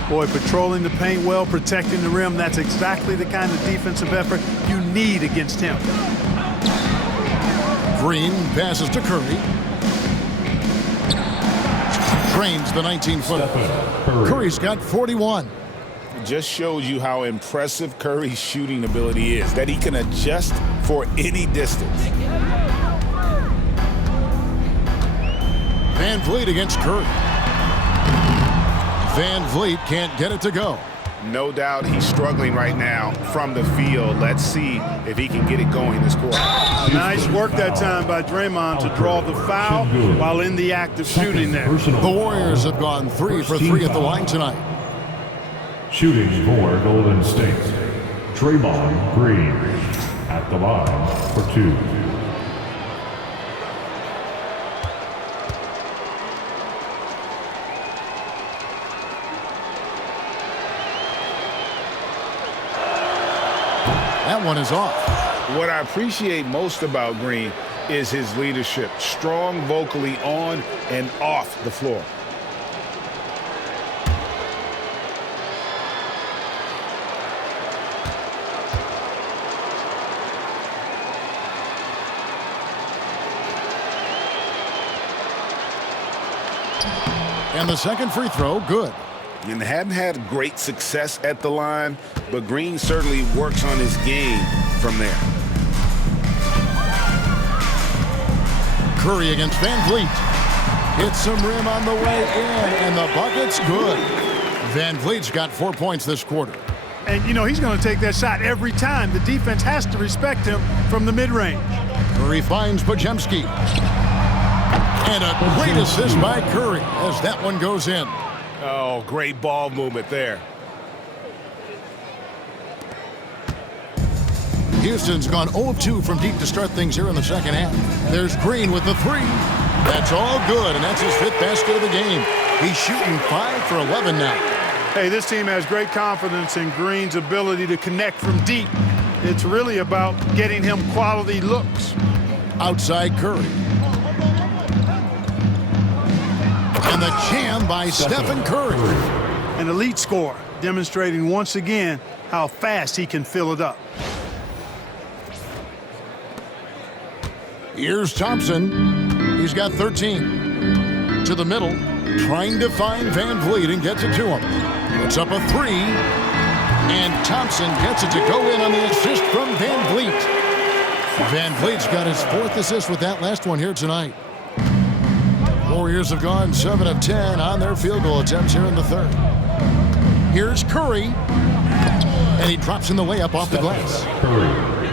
Boy, patrolling the paint well, protecting the rim, that's exactly the kind of defensive effort you need against him. Green passes to Curry. Drains the 19-footer. Curry's got 41. It just shows you how impressive Curry's shooting ability is, that he can adjust for any distance. VanVleet against Curry. VanVleet can't get it to go. No doubt he's struggling right now from the field. Let's see if he can get it going this quarter. Nice work that time by Draymond to draw the foul while in the act of shooting there. The Warriors have gone 3 for 3 at the line tonight. Shooting for Golden State, Draymond Green at the line for 2. That one is off. What I appreciate most about Green is his leadership, strong vocally on and off the floor. And the second free throw, good. And hadn't had great success at the line, but Green certainly works on his game from there. Curry against VanVleet. Hits some rim on the way in, and the bucket's good. VanVleet's got 4 points this quarter. And, you know, he's going to take that shot every time. The defense has to respect him from the mid-range. Curry finds Podziemski. And a great assist by Curry as that one goes in. Oh, great ball movement there. Houston's gone 0 of 2 from deep to start things here in the second half. There's Green with the three. That's all good, and that's his 5th basket of the game. He's shooting 5 for 11 now. Hey, this team has great confidence in Green's ability to connect from deep. It's really about getting him quality looks. Outside Curry. And the jam by Stephen Curry. An elite scorer, demonstrating once again how fast he can fill it up. Here's Thompson. He's got 13. To the middle, trying to find VanVleet and gets it to him. Puts up a three. And Thompson gets it to go in on the assist from VanVleet. VanVleet's got his 4th assist with that last one here tonight. Warriors have gone 7 of 10 on their field goal attempts here in the third. Here's Curry. And he drops in the layup off the glass.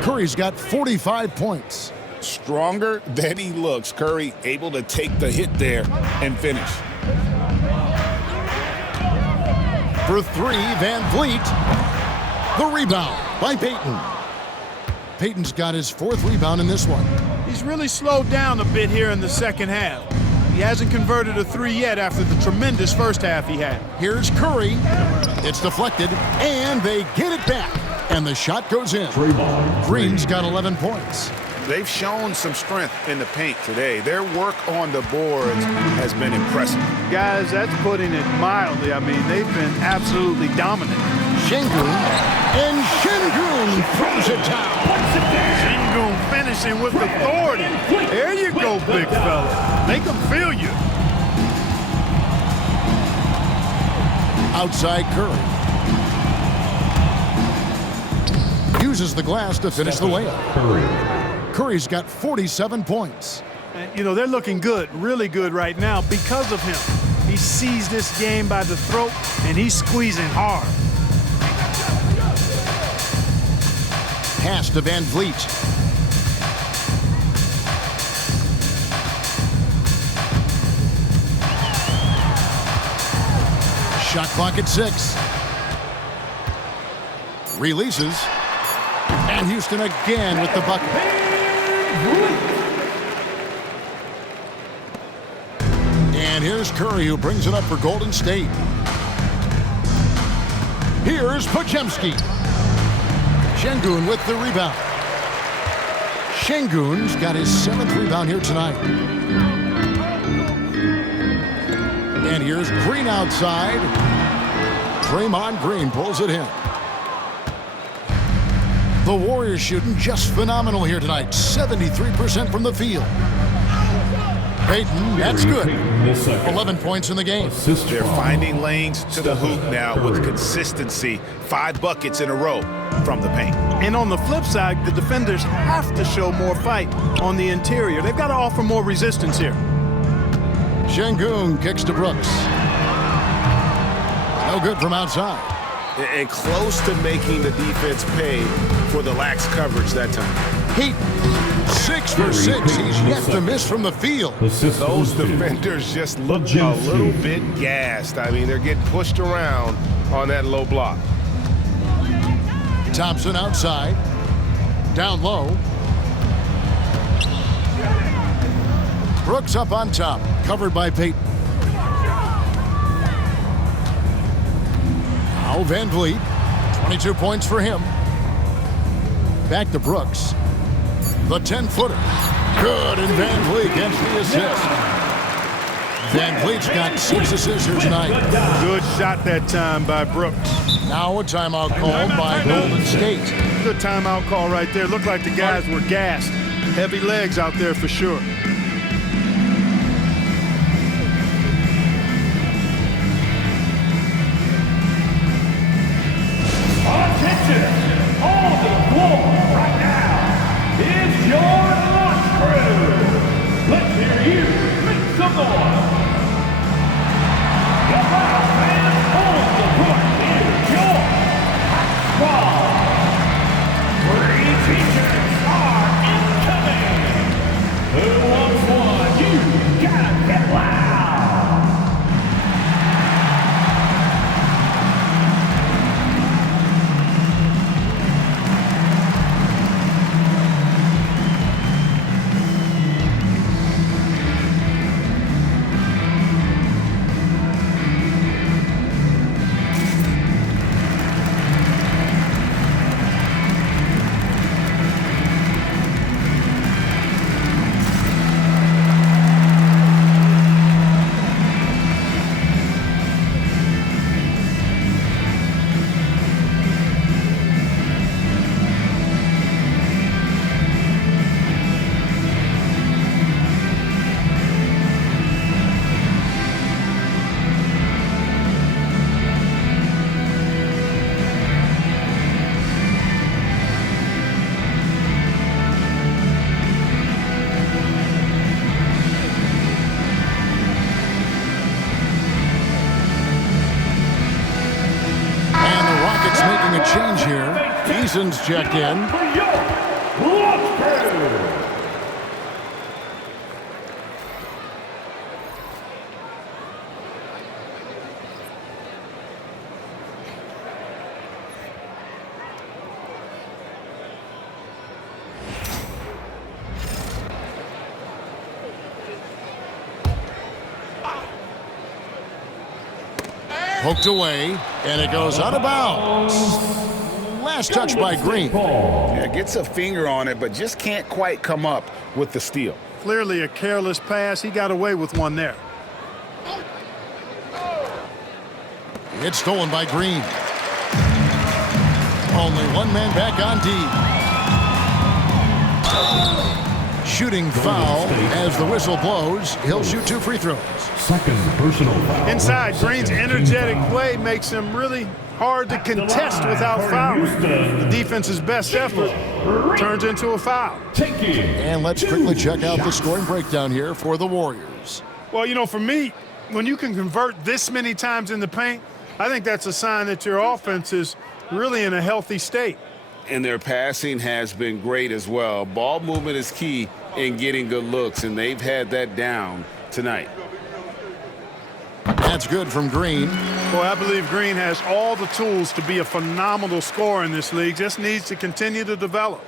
Curry's got 45 points. Stronger than he looks. Curry able to take the hit there and finish. For 3, VanVleet. The rebound by Payton. Payton's got his 4th rebound in this one. He's really slowed down a bit here in the second half. He hasn't converted a 3 yet after the tremendous first half he had. Here's Curry. It's deflected, and they get it back. And the shot goes in. Green's got 11 points. They've shown some strength in the paint today. Their work on the boards has been impressive. Guys, that's putting it mildly. I mean, they've been absolutely dominant. Şengün, and Şengün throws it down. Şengün finishing with authority. There you go, big fella. Make them feel you. Outside Curry. Uses the glass to finish the layup. Curry's got 47 points. And, you know, they're looking good, really good right now because of him. He sees this game by the throat, and he's squeezing hard. Pass to VanVleet. Shot clock at 6. Releases. And Houston again with the bucket. And here's Curry, who brings it up for Golden State. Here's Podziemski. Şengün with the rebound. Şengün's got his 7th rebound here tonight. And here's Green outside. Draymond Green pulls it in. The Warriors shooting just phenomenal here tonight. 73% from the field. Payton, that's good. 11 points in the game. They're finding lanes to the hoop now with consistency. 5 buckets in a row from the paint. And on the flip side, the defenders have to show more fight on the interior. They've got to offer more resistance here. Şengün kicks to Brooks. No good from outside. And close to making the defense pay for the lax coverage that time. Heat 6 for 6. He's yet to miss from the field. Those defenders just look a little bit gassed. I mean, they're getting pushed around on that low block. Thompson outside. Down low. Brooks up on top. Covered by Payton. Now VanVleet. 22 points for him. Back to Brooks. The 10-footer. Good, and VanVleet gets the assist. VanVleet's got 6 assists here tonight. Good shot that time by Brooks. Now a timeout called by Golden State. Good timeout call right there. Looked like the guys were gassed. Heavy legs out there for sure. Attention! On the floor right now is your launch crew. Let's hear you make some noise. The Wild fans on the court is your hot squad. 3 teachers are incoming. Who wants one? You gotta get loud. Change here. Eason's checked in. Poked away, and it goes out of bounds. Last touch by Green. Yeah, gets a finger on it, but just can't quite come up with the steal. Clearly a careless pass. He got away with one there. It's stolen by Green. Only one man back on D. Shooting foul as the whistle blows. He'll shoot 2 free throws. Second personal foul. Inside, Green's energetic play makes him really hard to contest without fouling. The defense's best effort turns into a foul. And let's quickly check out the scoring breakdown here for the Warriors. Well, you know, for me, when you can convert this many times in the paint, I think that's a sign that your offense is really in a healthy state. And their passing has been great as well. Ball movement is key in getting good looks, and they've had that down tonight. That's good from Green. Boy, I believe Green has all the tools to be a phenomenal scorer in this league. Just needs to continue to develop.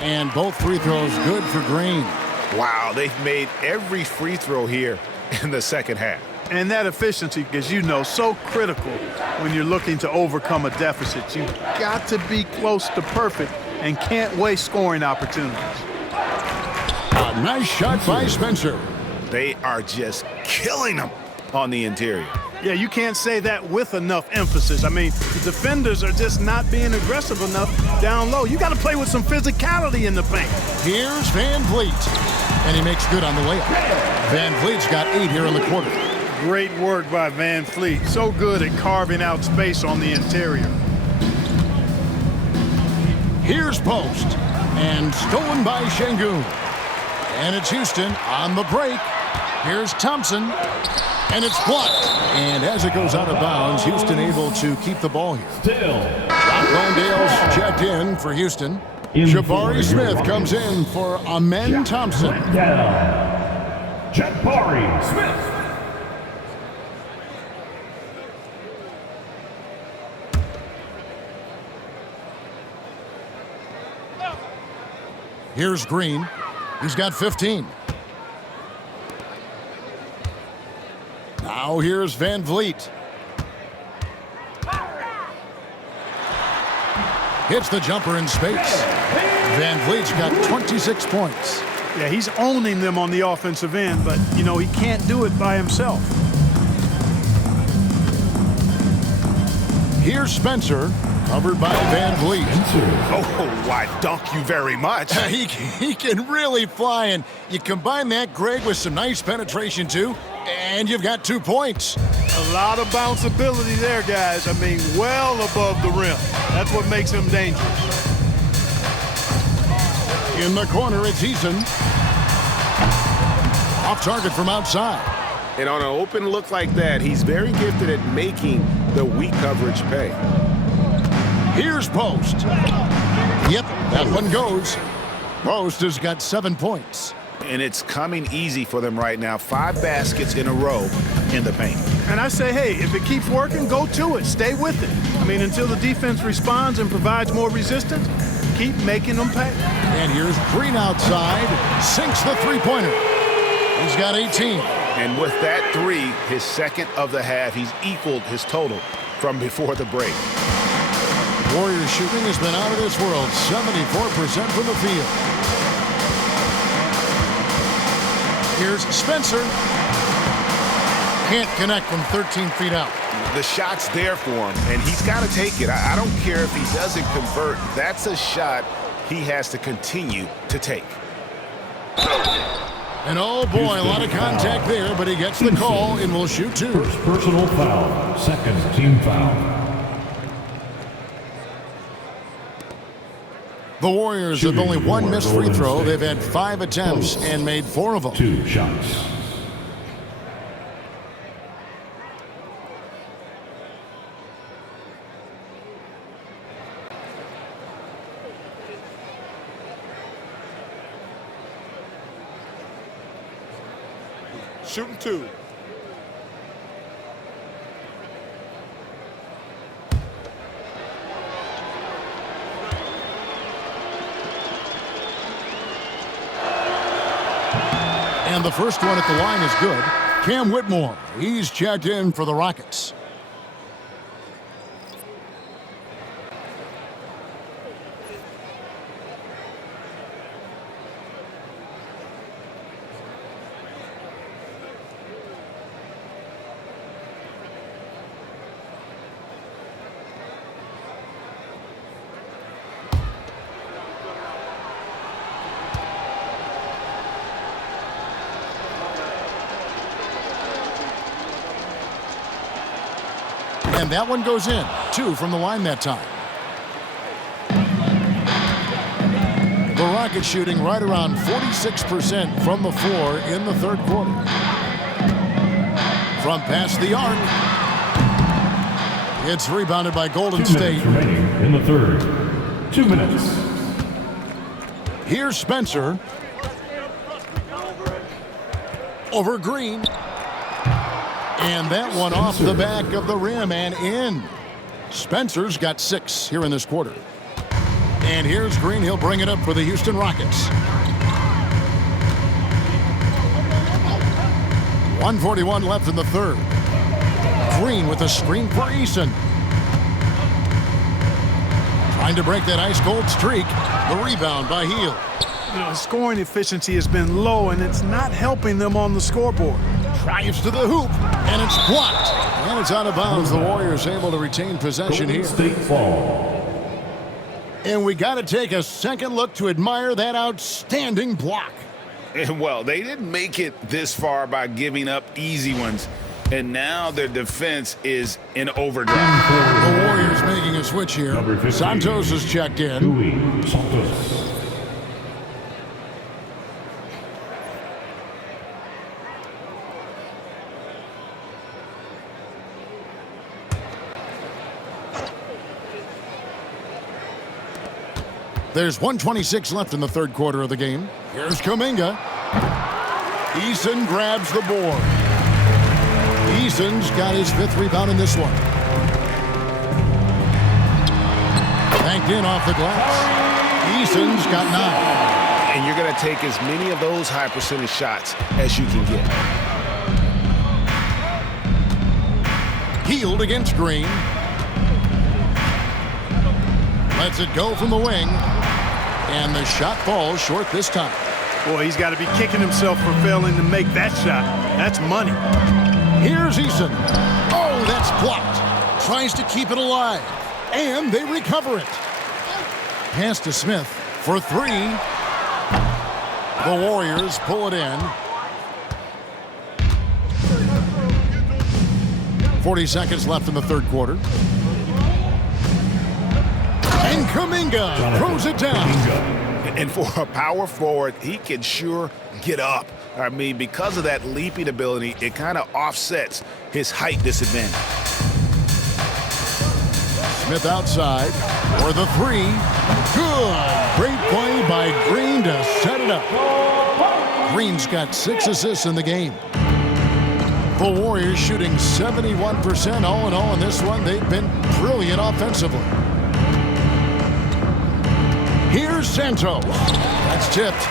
And both free throws good for Green. Wow, they've made every free throw here in the second half. And that efficiency, as you know, so critical when you're looking to overcome a deficit. You've got to be close to perfect and can't waste scoring opportunities. A nice shot by Spencer. They are just killing them on the interior. Yeah, you can't say that with enough emphasis. I mean, the defenders are just not being aggressive enough down low. You got to play with some physicality in the paint. Here's VanVleet, and he makes good on the layup. VanVleet's got 8 here in the quarter. Great work by VanVleet. So good at carving out space on the interior. Here's Post, and stolen by Şengün. And it's Houston on the break. Here's Thompson, and it's blocked. And as it goes out of bounds, Houston able to keep the ball here. Rock Landale's checked in for Houston. Jabari Smith comes in for Amen Thompson. Jabari Smith. Here's Green. He's got 15. Now here's VanVleet. Hits the jumper in space. VanVleet's got 26 points. Yeah, he's owning them on the offensive end, but, you know, he can't do it by himself. Here's Spencer, covered by VanVleet. Oh, why, dunk you very much. He can really fly, and you combine that, Greg, with some nice penetration, too, and you've got 2 points. A lot of bounceability there, guys. I mean, well above the rim. That's what makes him dangerous. In the corner, it's Eason. Off target from outside. And on an open look like that, he's very gifted at making the weak coverage pay. Here's Post. Yep, that one goes. Post has got 7 points. And it's coming easy for them right now. 5 baskets in a row in the paint. And I say, hey, if it keeps working, go to it. Stay with it. I mean, until the defense responds and provides more resistance, keep making them pay. And here's Green outside. Sinks the three-pointer. He's got 18. And with that 3, his second of the half, he's equaled his total from before the break. Warriors shooting has been out of this world. 74% from the field. Here's Spencer. Can't connect from 13 feet out. The shot's there for him, and he's got to take it. I don't care if he doesn't convert. That's a shot he has to continue to take. And oh boy, a lot of contact there, but he gets the call and will shoot 2. First personal foul, second team foul. The Warriors have only 1 missed free throw. They've had 5 attempts and made 4 of them. 2 shots. Shooting 2. And the first one at the line is good. Cam Whitmore, he's checked in for the Rockets. And that one goes in. 2 from the line that time. The Rockets shooting right around 46% from the floor in the third quarter. From past the arc. It's rebounded by Golden 2 State. minutes remaining in the third. 2 minutes. Here's Spencer. Over Green. And that one off the back of the rim and in. Spencer's got 6 here in this quarter. And here's Green. He'll bring it up for the Houston Rockets. 1:41 left in the third. Green with a screen for Eason. Trying to break that ice-cold streak. The rebound by Hield. You know, scoring efficiency has been low, and it's not helping them on the scoreboard. Drives to the hoop, and it's blocked. And it's out of bounds. The Warriors able to retain possession here. State ball. And we got to take a second look to admire that outstanding block. And well, they didn't make it this far by giving up easy ones. And now their defense is in overdrive. The Warriors making a switch here. Santos has checked in. Santos. There's 1:26 left in the third quarter of the game. Here's Kuminga. Eason grabs the board. Eason's got his 5th rebound in this one. Banked in off the glass. Eason's got 9. And you're going to take as many of those high percentage shots as you can get. Healed against Green. Lets it go from the wing. And the shot falls short this time. Boy, he's got to be kicking himself for failing to make that shot. That's money. Here's Eason. Oh, that's blocked. Tries to keep it alive. And they recover it. Pass to Smith for three. The Warriors pull it in. 40 seconds left in the third quarter. And Kuminga throws it down. And for a power forward, he can sure get up. I mean, because of that leaping ability, it kind of offsets his height disadvantage. Smith outside for the three. Good. Great play by Green to set it up. Green's got 6 assists in the game. The Warriors shooting 71% all in all in this one. They've been brilliant offensively. Here's Santos. That's tipped.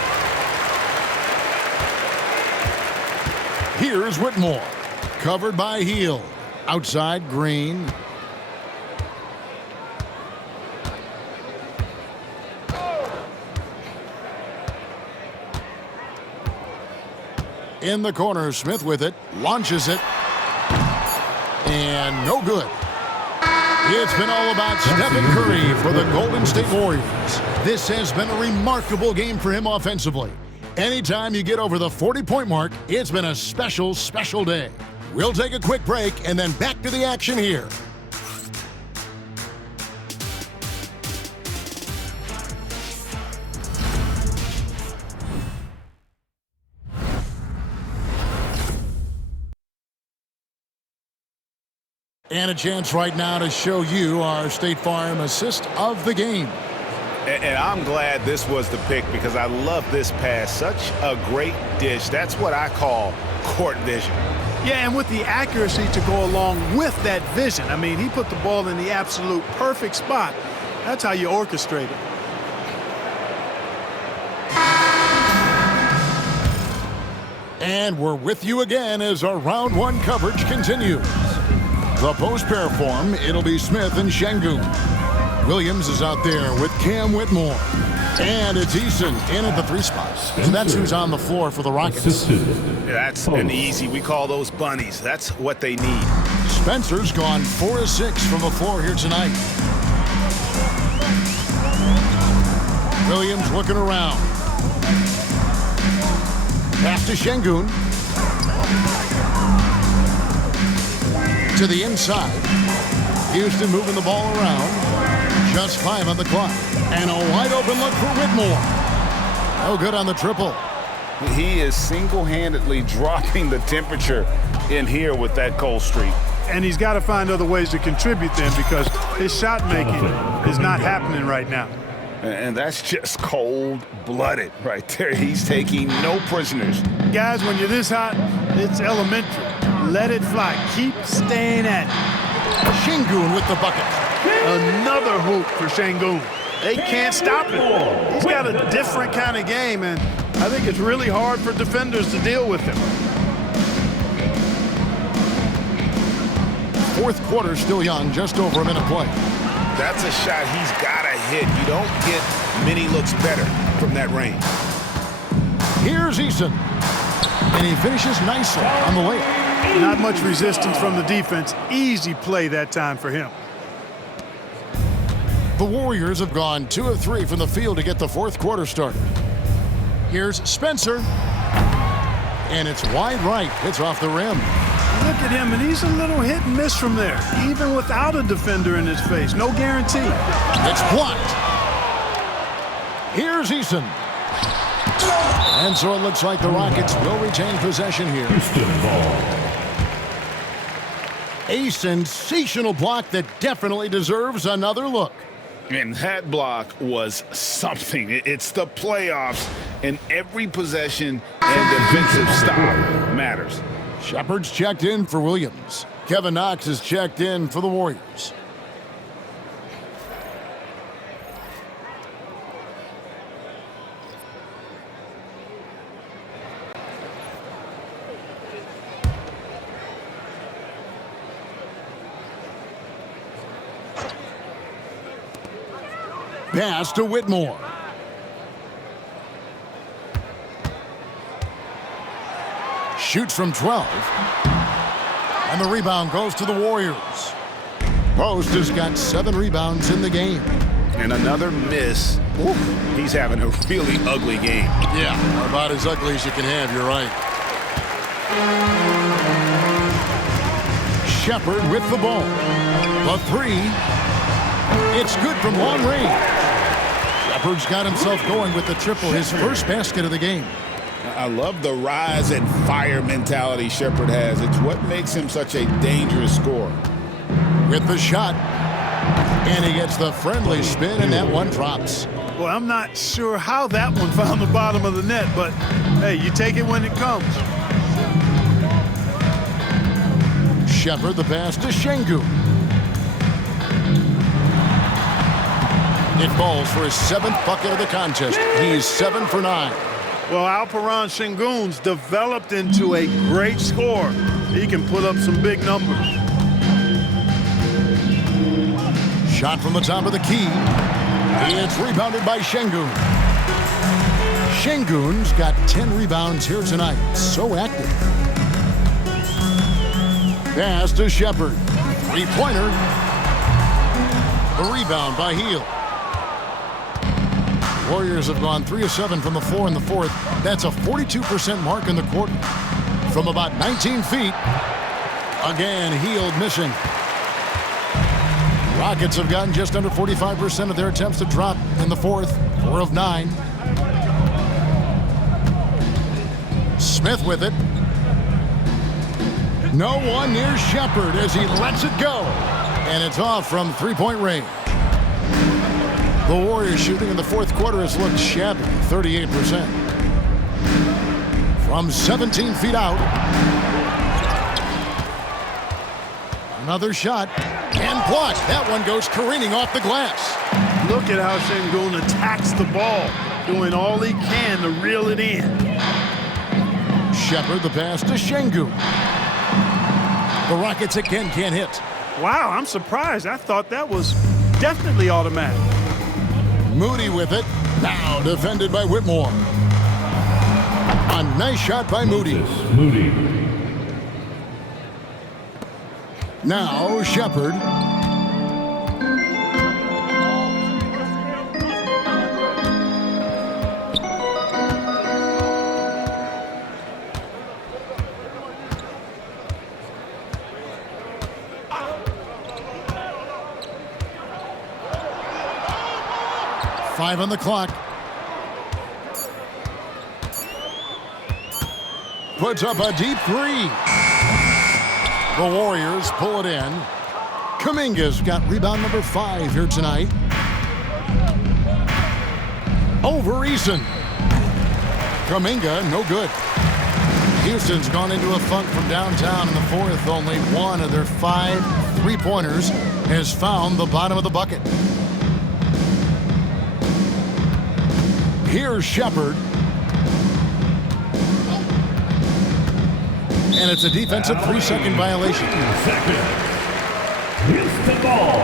Here's Whitmore. Covered by Hield. Outside Green. In the corner, Smith with it. Launches it. And no good. It's been all about Stephen Curry for the Golden State Warriors. This has been a remarkable game for him offensively. Anytime you get over the 40-point mark, it's been a special, special day. We'll take a quick break and then back to the action here. And a chance right now to show you our State Farm assist of the game. And I'm glad this was the pick because I love this pass. Such a great dish. That's what I call court vision. Yeah, and with the accuracy to go along with that vision. I mean, he put the ball in the absolute perfect spot. That's how you orchestrate it. And we're with you again as our round one coverage continues. The post pair form, it'll be Smith and Şengün. Williams is out there with Cam Whitmore. And it's Eason in at the 3 spot. So that's who's on the floor for the Rockets. That's an easy. We call those bunnies. That's what they need. Spencer's gone 4 of 6 from the floor here tonight. Williams looking around. Pass to Şengün. To the inside. Houston moving the ball around. Just 5 on the clock. And a wide open look for Whitmore. No good on the triple. He is single-handedly dropping the temperature in here with that cold streak. And he's got to find other ways to contribute then because his shot making is not happening right now. And that's just cold-blooded right there. He's taking no prisoners. Guys, when you're this hot, it's elementary. Let it fly. Keep staying at it. Şengün with the bucket. Another hoop for Şengün. They can't stop him. He's got a different kind of game, and I think it's really hard for defenders to deal with him. Fourth quarter still young, just over a minute play. That's a shot he's got to hit. You don't get many looks better from that range. Here's Eason. And he finishes nicely on the layup. Not much resistance from the defense. Easy play that time for him. The Warriors have gone 2 of 3 from the field to get the fourth quarter started. Here's Spencer. And it's wide right. It's off the rim. Look at him, and he's a little hit and miss from there, even without a defender in his face. No guarantee. It's blocked. Here's Eason. And so it looks like the Rockets will retain possession here. A sensational block that definitely deserves another look. And that block was something. It's the playoffs, and every possession and defensive stop matters. Shepard's checked in for Williams. Kevin Knox is checked in for the Warriors. Pass to Whitmore. Shoots from 12. And the rebound goes to the Warriors. Post has got 7 rebounds in the game. And another miss. Oof. He's having a really ugly game. Yeah, about as ugly as you can have, you're right. Shepard with the ball. The 3. It's good from long range. Shepard's got himself going with the triple, his first basket of the game. I love the rise and fire mentality Shepard has. It's what makes him such a dangerous scorer. With the shot. And he gets the friendly spin, and that one drops. Well, I'm not sure how that one found the bottom of the net, but hey, you take it when it comes. Shepard the pass to Şengün. It falls for his 7th bucket of the contest. He's 7 for 9. Well, Alperen Şengün's developed into a great scorer. He can put up some big numbers. Shot from the top of the key. It's rebounded by Şengün. Şengün's got 10 rebounds here tonight. So active. Pass to Shepard. 3-pointer. The rebound by Hield. Warriors have gone 3 of 7 from the floor in the 4th. That's a 42% mark in the quarter. From about 19 feet. Again, Hield missing. Rockets have gotten just under 45% of their attempts to drop in the 4th. 4 of 9. Smith with it. No one near Shepard as he lets it go. And it's off from 3-point range. The Warriors shooting in the 4th quarter has looked shabby, 38%. From 17 feet out. Another shot. And blocked. That one goes careening off the glass. Look at how Şengün attacks the ball, doing all he can to reel it in. Shepard the pass to Şengün. The Rockets again can't hit. Wow, I'm surprised. I thought that was definitely automatic. Moody with it. Now defended by Whitmore. A nice shot by Moody. Now Shepard. Five on the clock. Puts up a deep 3. The Warriors pull it in. Kuminga's got rebound number 5 here tonight. Over Eason. Kuminga, no good. Houston's gone into a funk from downtown in the 4th. Only one of their 5 3-pointers has found the bottom of the bucket. Here's Shepard. And it's a defensive 3-second violation. Houston ball.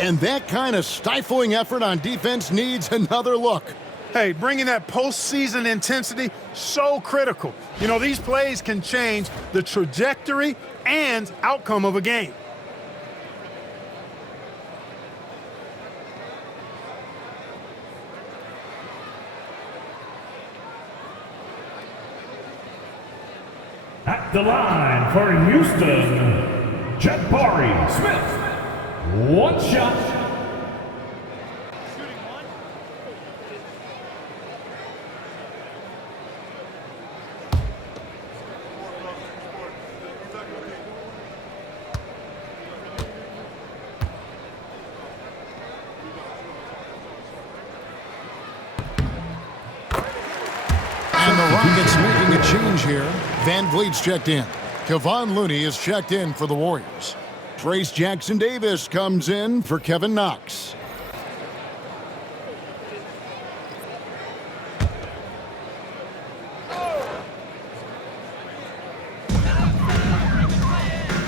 And that kind of stifling effort on defense needs another look. Hey, bringing that postseason intensity, so critical. You know, these plays can change the trajectory and outcome of a game. At the line for Houston, Jabari Smith. One shot. And the Rockets making a change here. VanVleet's checked in. Kevon Looney is checked in for the Warriors. Trace Jackson-Davis comes in for Kevin Knox.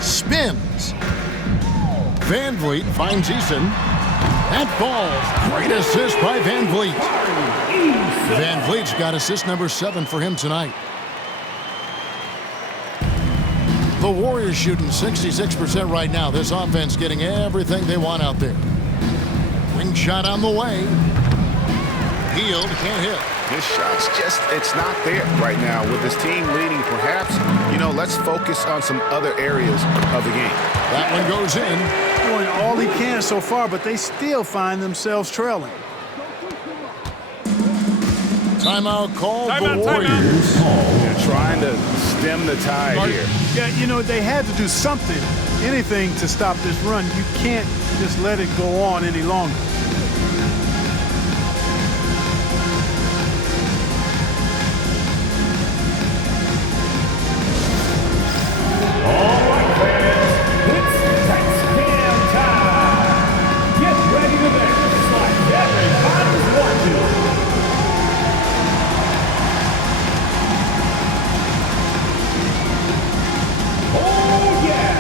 Spins. VanVleet finds Eason. That falls. Great assist by VanVleet. VanVleet's got assist number 7 for him tonight. The Warriors shooting 66% right now. This offense getting everything they want out there. Wing shot on the way. Healed, can't hit. His shot's just, it's not there right now. With his team leading, perhaps, let's focus on some other areas of the game. That one goes in. Doing all he can so far, but they still find themselves trailing. Timeout called the Warriors. They're trying to stem the tide here. Yeah, they had to do something, anything to stop this run. You can't just let it go on any longer. All right, fans, it's touchdown time. Get ready to dance like everybody's watching. Oh, yeah!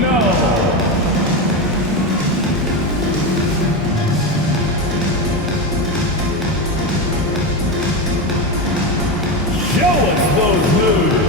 No! Show us those moves!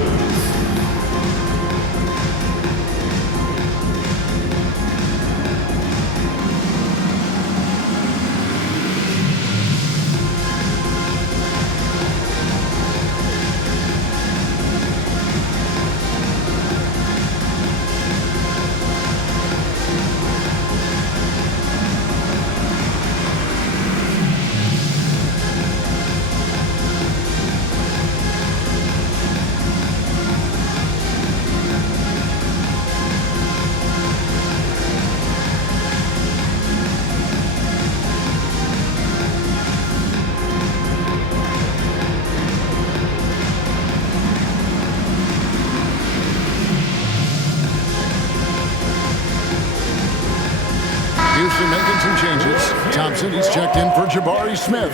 Houston making some changes. Thompson, he's checked in for Jabari Smith.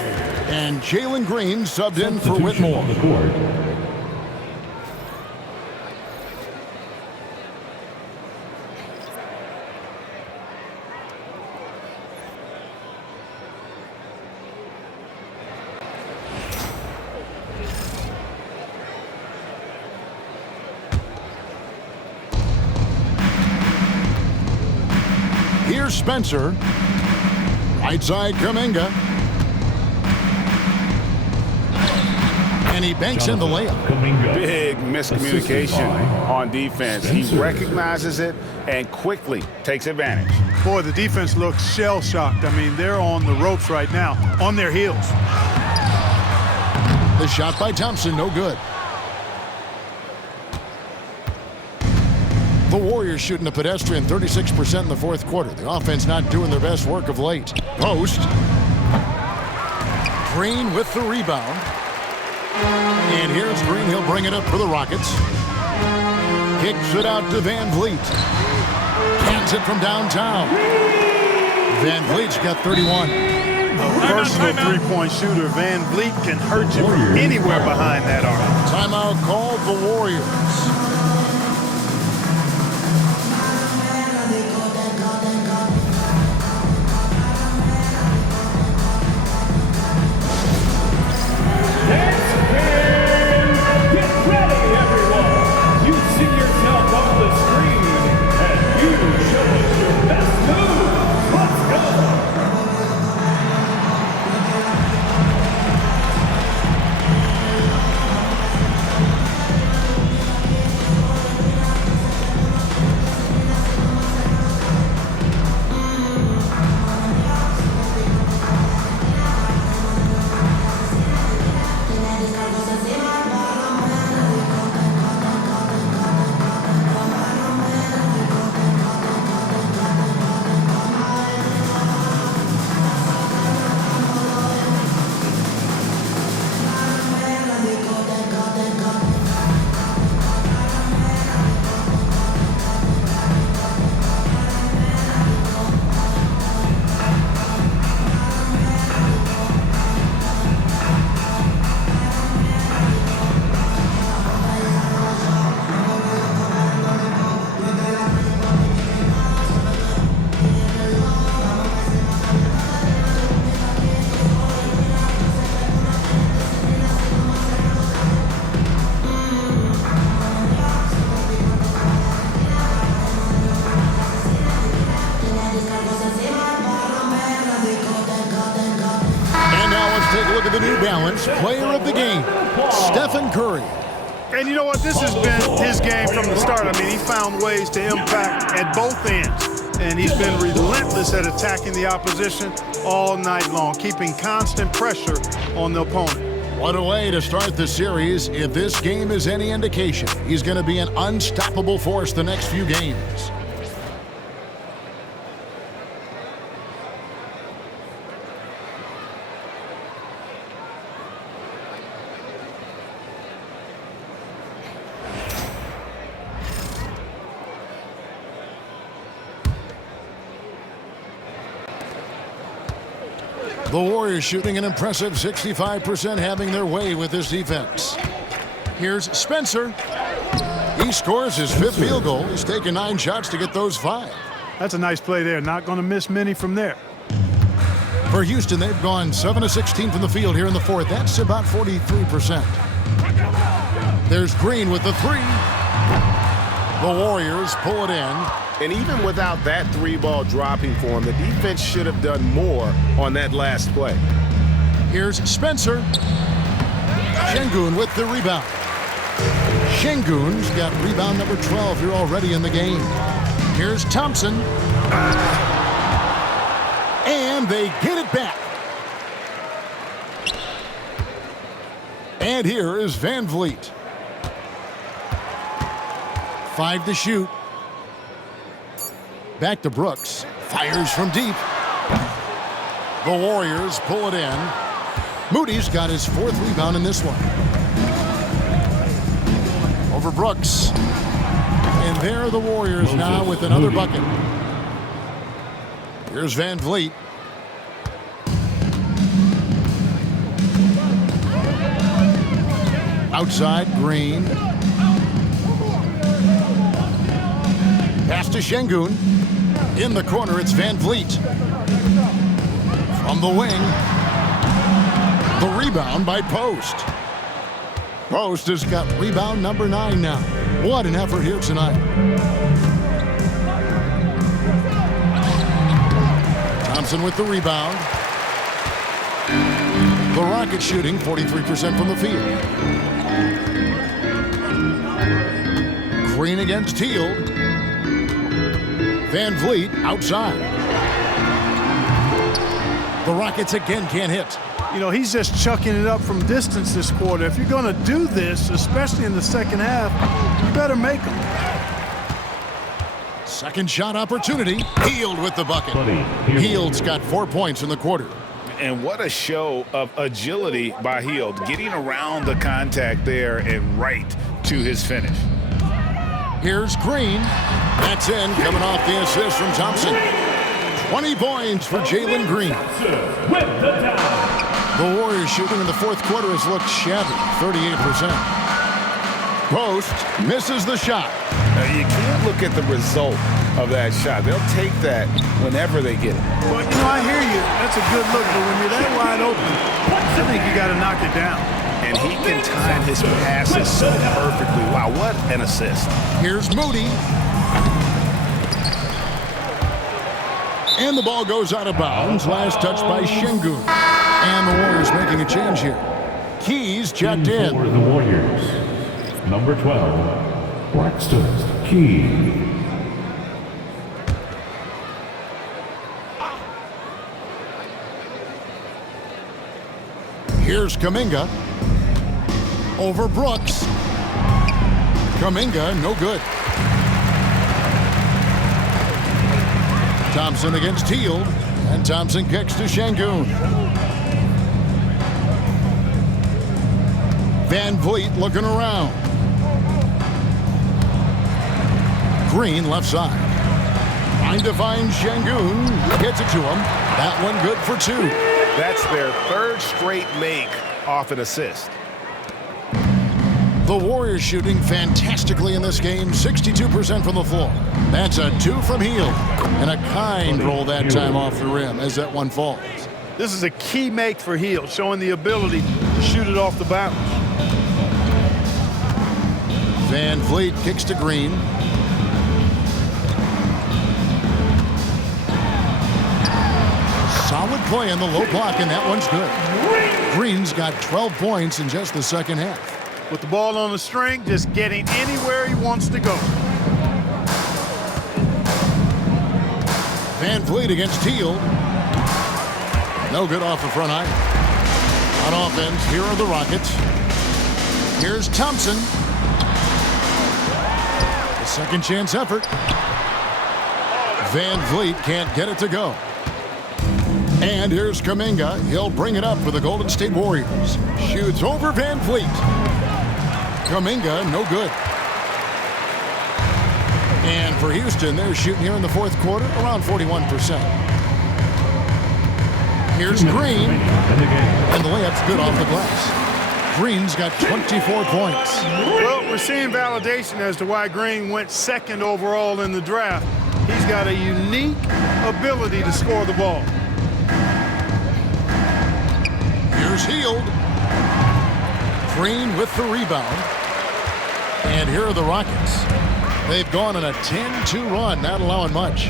And Jalen Green subbed in for Whitmore. Here's Spencer. Right side, Kuminga. And he banks in the layup. Big miscommunication on defense. He recognizes it and quickly takes advantage. Boy, the defense looks shell-shocked. I mean, they're on the ropes right now, on their heels. The shot by Thompson, no good. The Warriors shooting a pedestrian 36% in the fourth quarter. The offense not doing their best work of late. Post. Green with the rebound. And here's Green. He'll bring it up for the Rockets. Kicks it out to VanVleet. Cans it from downtown. VanVleet's got 31. A personal three-point shooter. VanVleet can hurt you from anywhere behind that arc. Timeout called the Warriors. take a look at the New Balance player of the game, Stephen Curry. And you know what? This has been his game from the start. I mean, he found ways to impact at both ends. And he's been relentless at attacking the opposition all night long, keeping constant pressure on the opponent. What a way to start the series. If this game is any indication, he's going to be an unstoppable force the next few games. The Warriors shooting an impressive 65%, having their way with this defense. Here's Spencer. He scores his 5th field goal. He's taken 9 shots to get those 5. That's a nice play there. Not going to miss many from there. For Houston, they've gone 7 of 16 from the field here in the 4th. That's about 43%. There's Green with the 3. The Warriors pull it in. And even without that 3-ball dropping for him, the defense should have done more on that last play. Here's Spencer. Şengün with the rebound. Şengün's got rebound number 12 here already in the game. Here's Thompson. And they get it back. And here is VanVleet. 5 to shoot. Back to Brooks. Fires from deep. The Warriors pull it in. Moody's got his 4th rebound in this one. Over Brooks. And there are the Warriors now with another bucket. Here's VanVleet. Outside, Green. Pass to Şengün. In the corner, it's VanVleet. From the wing. The rebound by Post. Post has got rebound number 9 now. What an effort here tonight. Thompson with the rebound. The Rockets shooting 43% from the field. Green against Hield. VanVleet outside. The Rockets again can't hit. You know, he's just chucking it up from distance this quarter. If you're going to do this, especially in the second half, you better make them. Second shot opportunity. Hield with the bucket. Hield's got 4 points in the quarter. And what a show of agility by Hield, getting around the contact there and right to his finish. Here's Green. That's in, coming off the assist from Thompson. 20 points for Jalen Green. The Warriors shooting in the 4th quarter has looked shabby, 38%. Post misses the shot. Now, you can't look at the result of that shot. They'll take that whenever they get it. Well, you know, I hear you. That's a good look, but when you're that wide open, I think you got to knock it down. And he can time his passes so perfectly. Wow, what an assist. Here's Moody. And the ball goes out of bounds. Last touch by Şengün. And the Warriors making a change here. Keys checked in. For the Warriors, number 12, Braxton Key. Here's Kuminga. Over Brooks. Kuminga, no good. Thompson against Hield. And Thompson kicks to Şengün. VanVleet looking around. Green left side. Trying to find Şengün. Gets it to him. That one good for 2. That's their 3rd straight make off an assist. The Warriors shooting fantastically in this game, 62% from the floor. That's a 2 from Hield. And a kind roll that time off the rim as that one falls. This is a key make for Hield, showing the ability to shoot it off the bounce. VanVleet kicks to Green. Solid play in the low block, and that one's good. Green's got 12 points in just the second half. With the ball on the string, just getting anywhere he wants to go. VanVleet against Teal. No good off the front iron. On offense, here are the Rockets. Here's Thompson. A second chance effort. VanVleet can't get it to go. And here's Kuminga. He'll bring it up for the Golden State Warriors. Shoots over VanVleet. Kuminga, no good. And for Houston, they're shooting here in the fourth quarter around 41%. Here's Green. And the layup's good off the glass. Green's got 24 points. Well, we're seeing validation as to why Green went second overall in the draft. He's got a unique ability to score the ball. Here's Hield. Green with the rebound. And here are the Rockets. They've gone on a 10-2 run, not allowing much.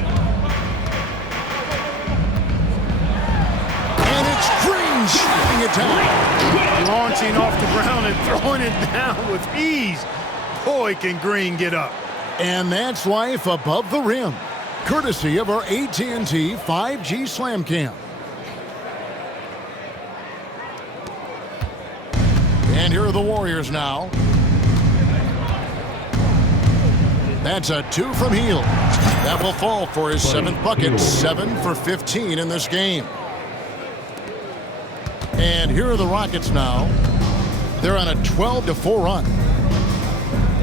And it's Green shooting it down. Launching off the ground and throwing it down with ease. Boy, can Green get up. And that's life above the rim, courtesy of our AT&T 5G Slam Cam. And here are the Warriors now. That's a 2 from Hield. That will fall for his 7th bucket, 7 for 15 in this game. And here are the Rockets now. They're on a 12-4 run.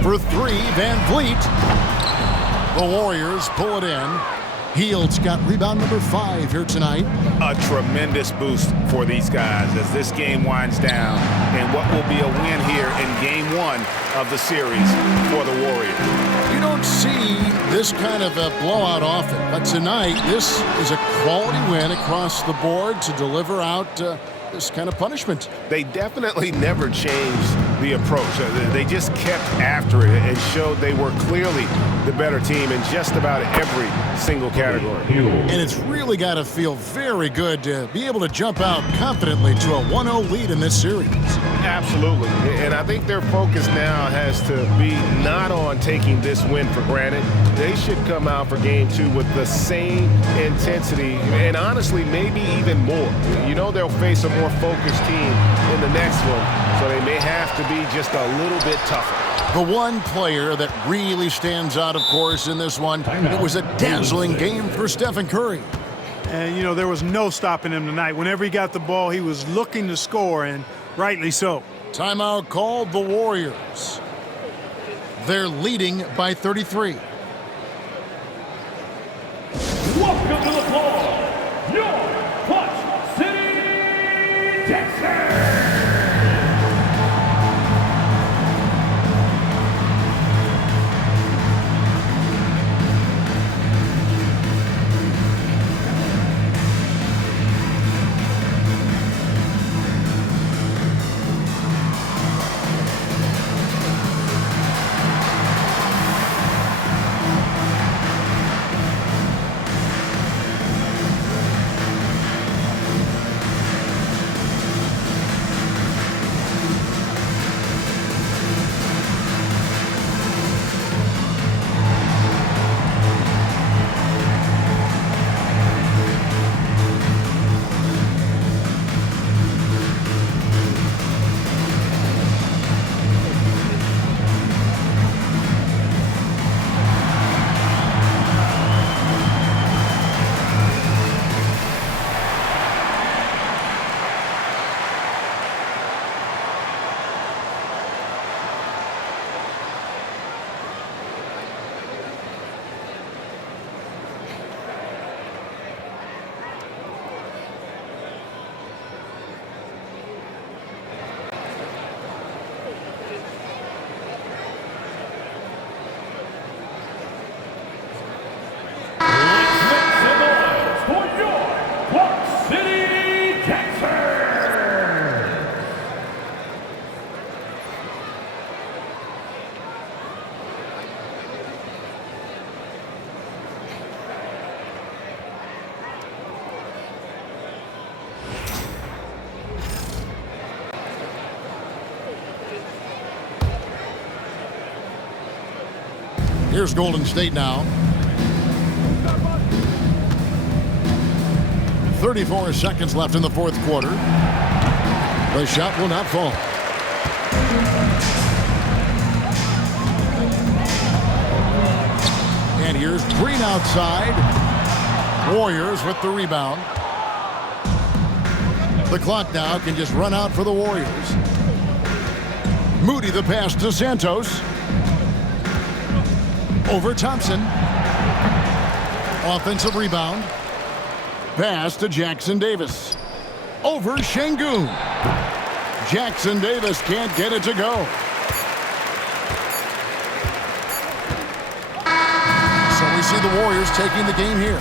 For 3, VanVleet. The Warriors pull it in. Hield's got rebound number 5 here tonight. A tremendous boost for these guys as this game winds down and what will be a win here in game 1 of the series for the Warriors. You don't see this kind of a blowout often, but tonight this is a quality win across the board to deliver out this kind of punishment. They definitely never changed the approach. They just kept after it and showed they were clearly the better team in just about every single category. And it's really got to feel very good to be able to jump out confidently to a 1-0 lead in this series. Absolutely. And I think their focus now has to be not on taking this win for granted. They should come out for game 2 with the same intensity and honestly maybe even more. You know they'll face a more focused team in the next one, so they may have to be just a little bit tougher. The one player that really stands out, of course, in this one, it was a dazzling game for Stephen Curry. And, you know, there was no stopping him tonight. Whenever he got the ball, he was looking to score, and rightly so. Timeout called the Warriors. They're leading by 33. Welcome to the floor, your Clutch City Texans. Here's Golden State now. 34 seconds left in the fourth quarter. The shot will not fall. And here's Green outside. Warriors with the rebound. The clock now can just run out for the Warriors. Moody the pass to Santos. Over Thompson. Offensive rebound. Pass to Jackson Davis. Over Şengün. Jackson Davis can't get it to go. So we see the Warriors taking the game here.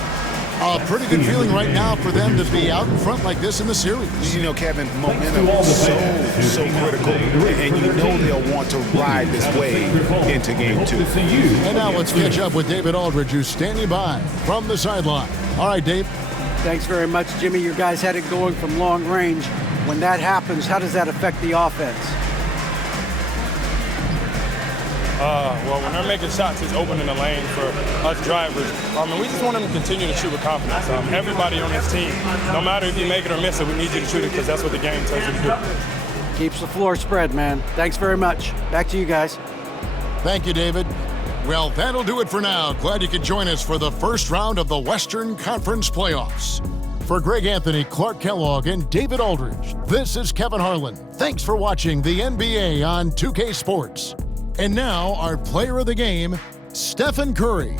A pretty good feeling right now for them to be out in front like this in the series. You know, Kevin, momentum is so critical, and you know they'll want to ride this wave into game 2. And now let's catch up with David Aldridge, who's standing by from the sideline. All right, Dave. Thanks very much, Jimmy. Your guys had it going from long range. When that happens, how does that affect the offense? Well, when they're making shots, it's opening the lane for us drivers. And we just want them to continue to shoot with confidence. Everybody on this team, no matter if you make it or miss it, we need you to shoot it because that's what the game tells you to do. Keeps the floor spread, man. Thanks very much. Back to you guys. Thank you, David. Well, that'll do it for now. Glad you could join us for the first round of the Western Conference Playoffs. For Greg Anthony, Clark Kellogg, and David Aldridge, this is Kevin Harlan. Thanks for watching the NBA on 2K Sports. And now, our player of the game, Stephen Curry.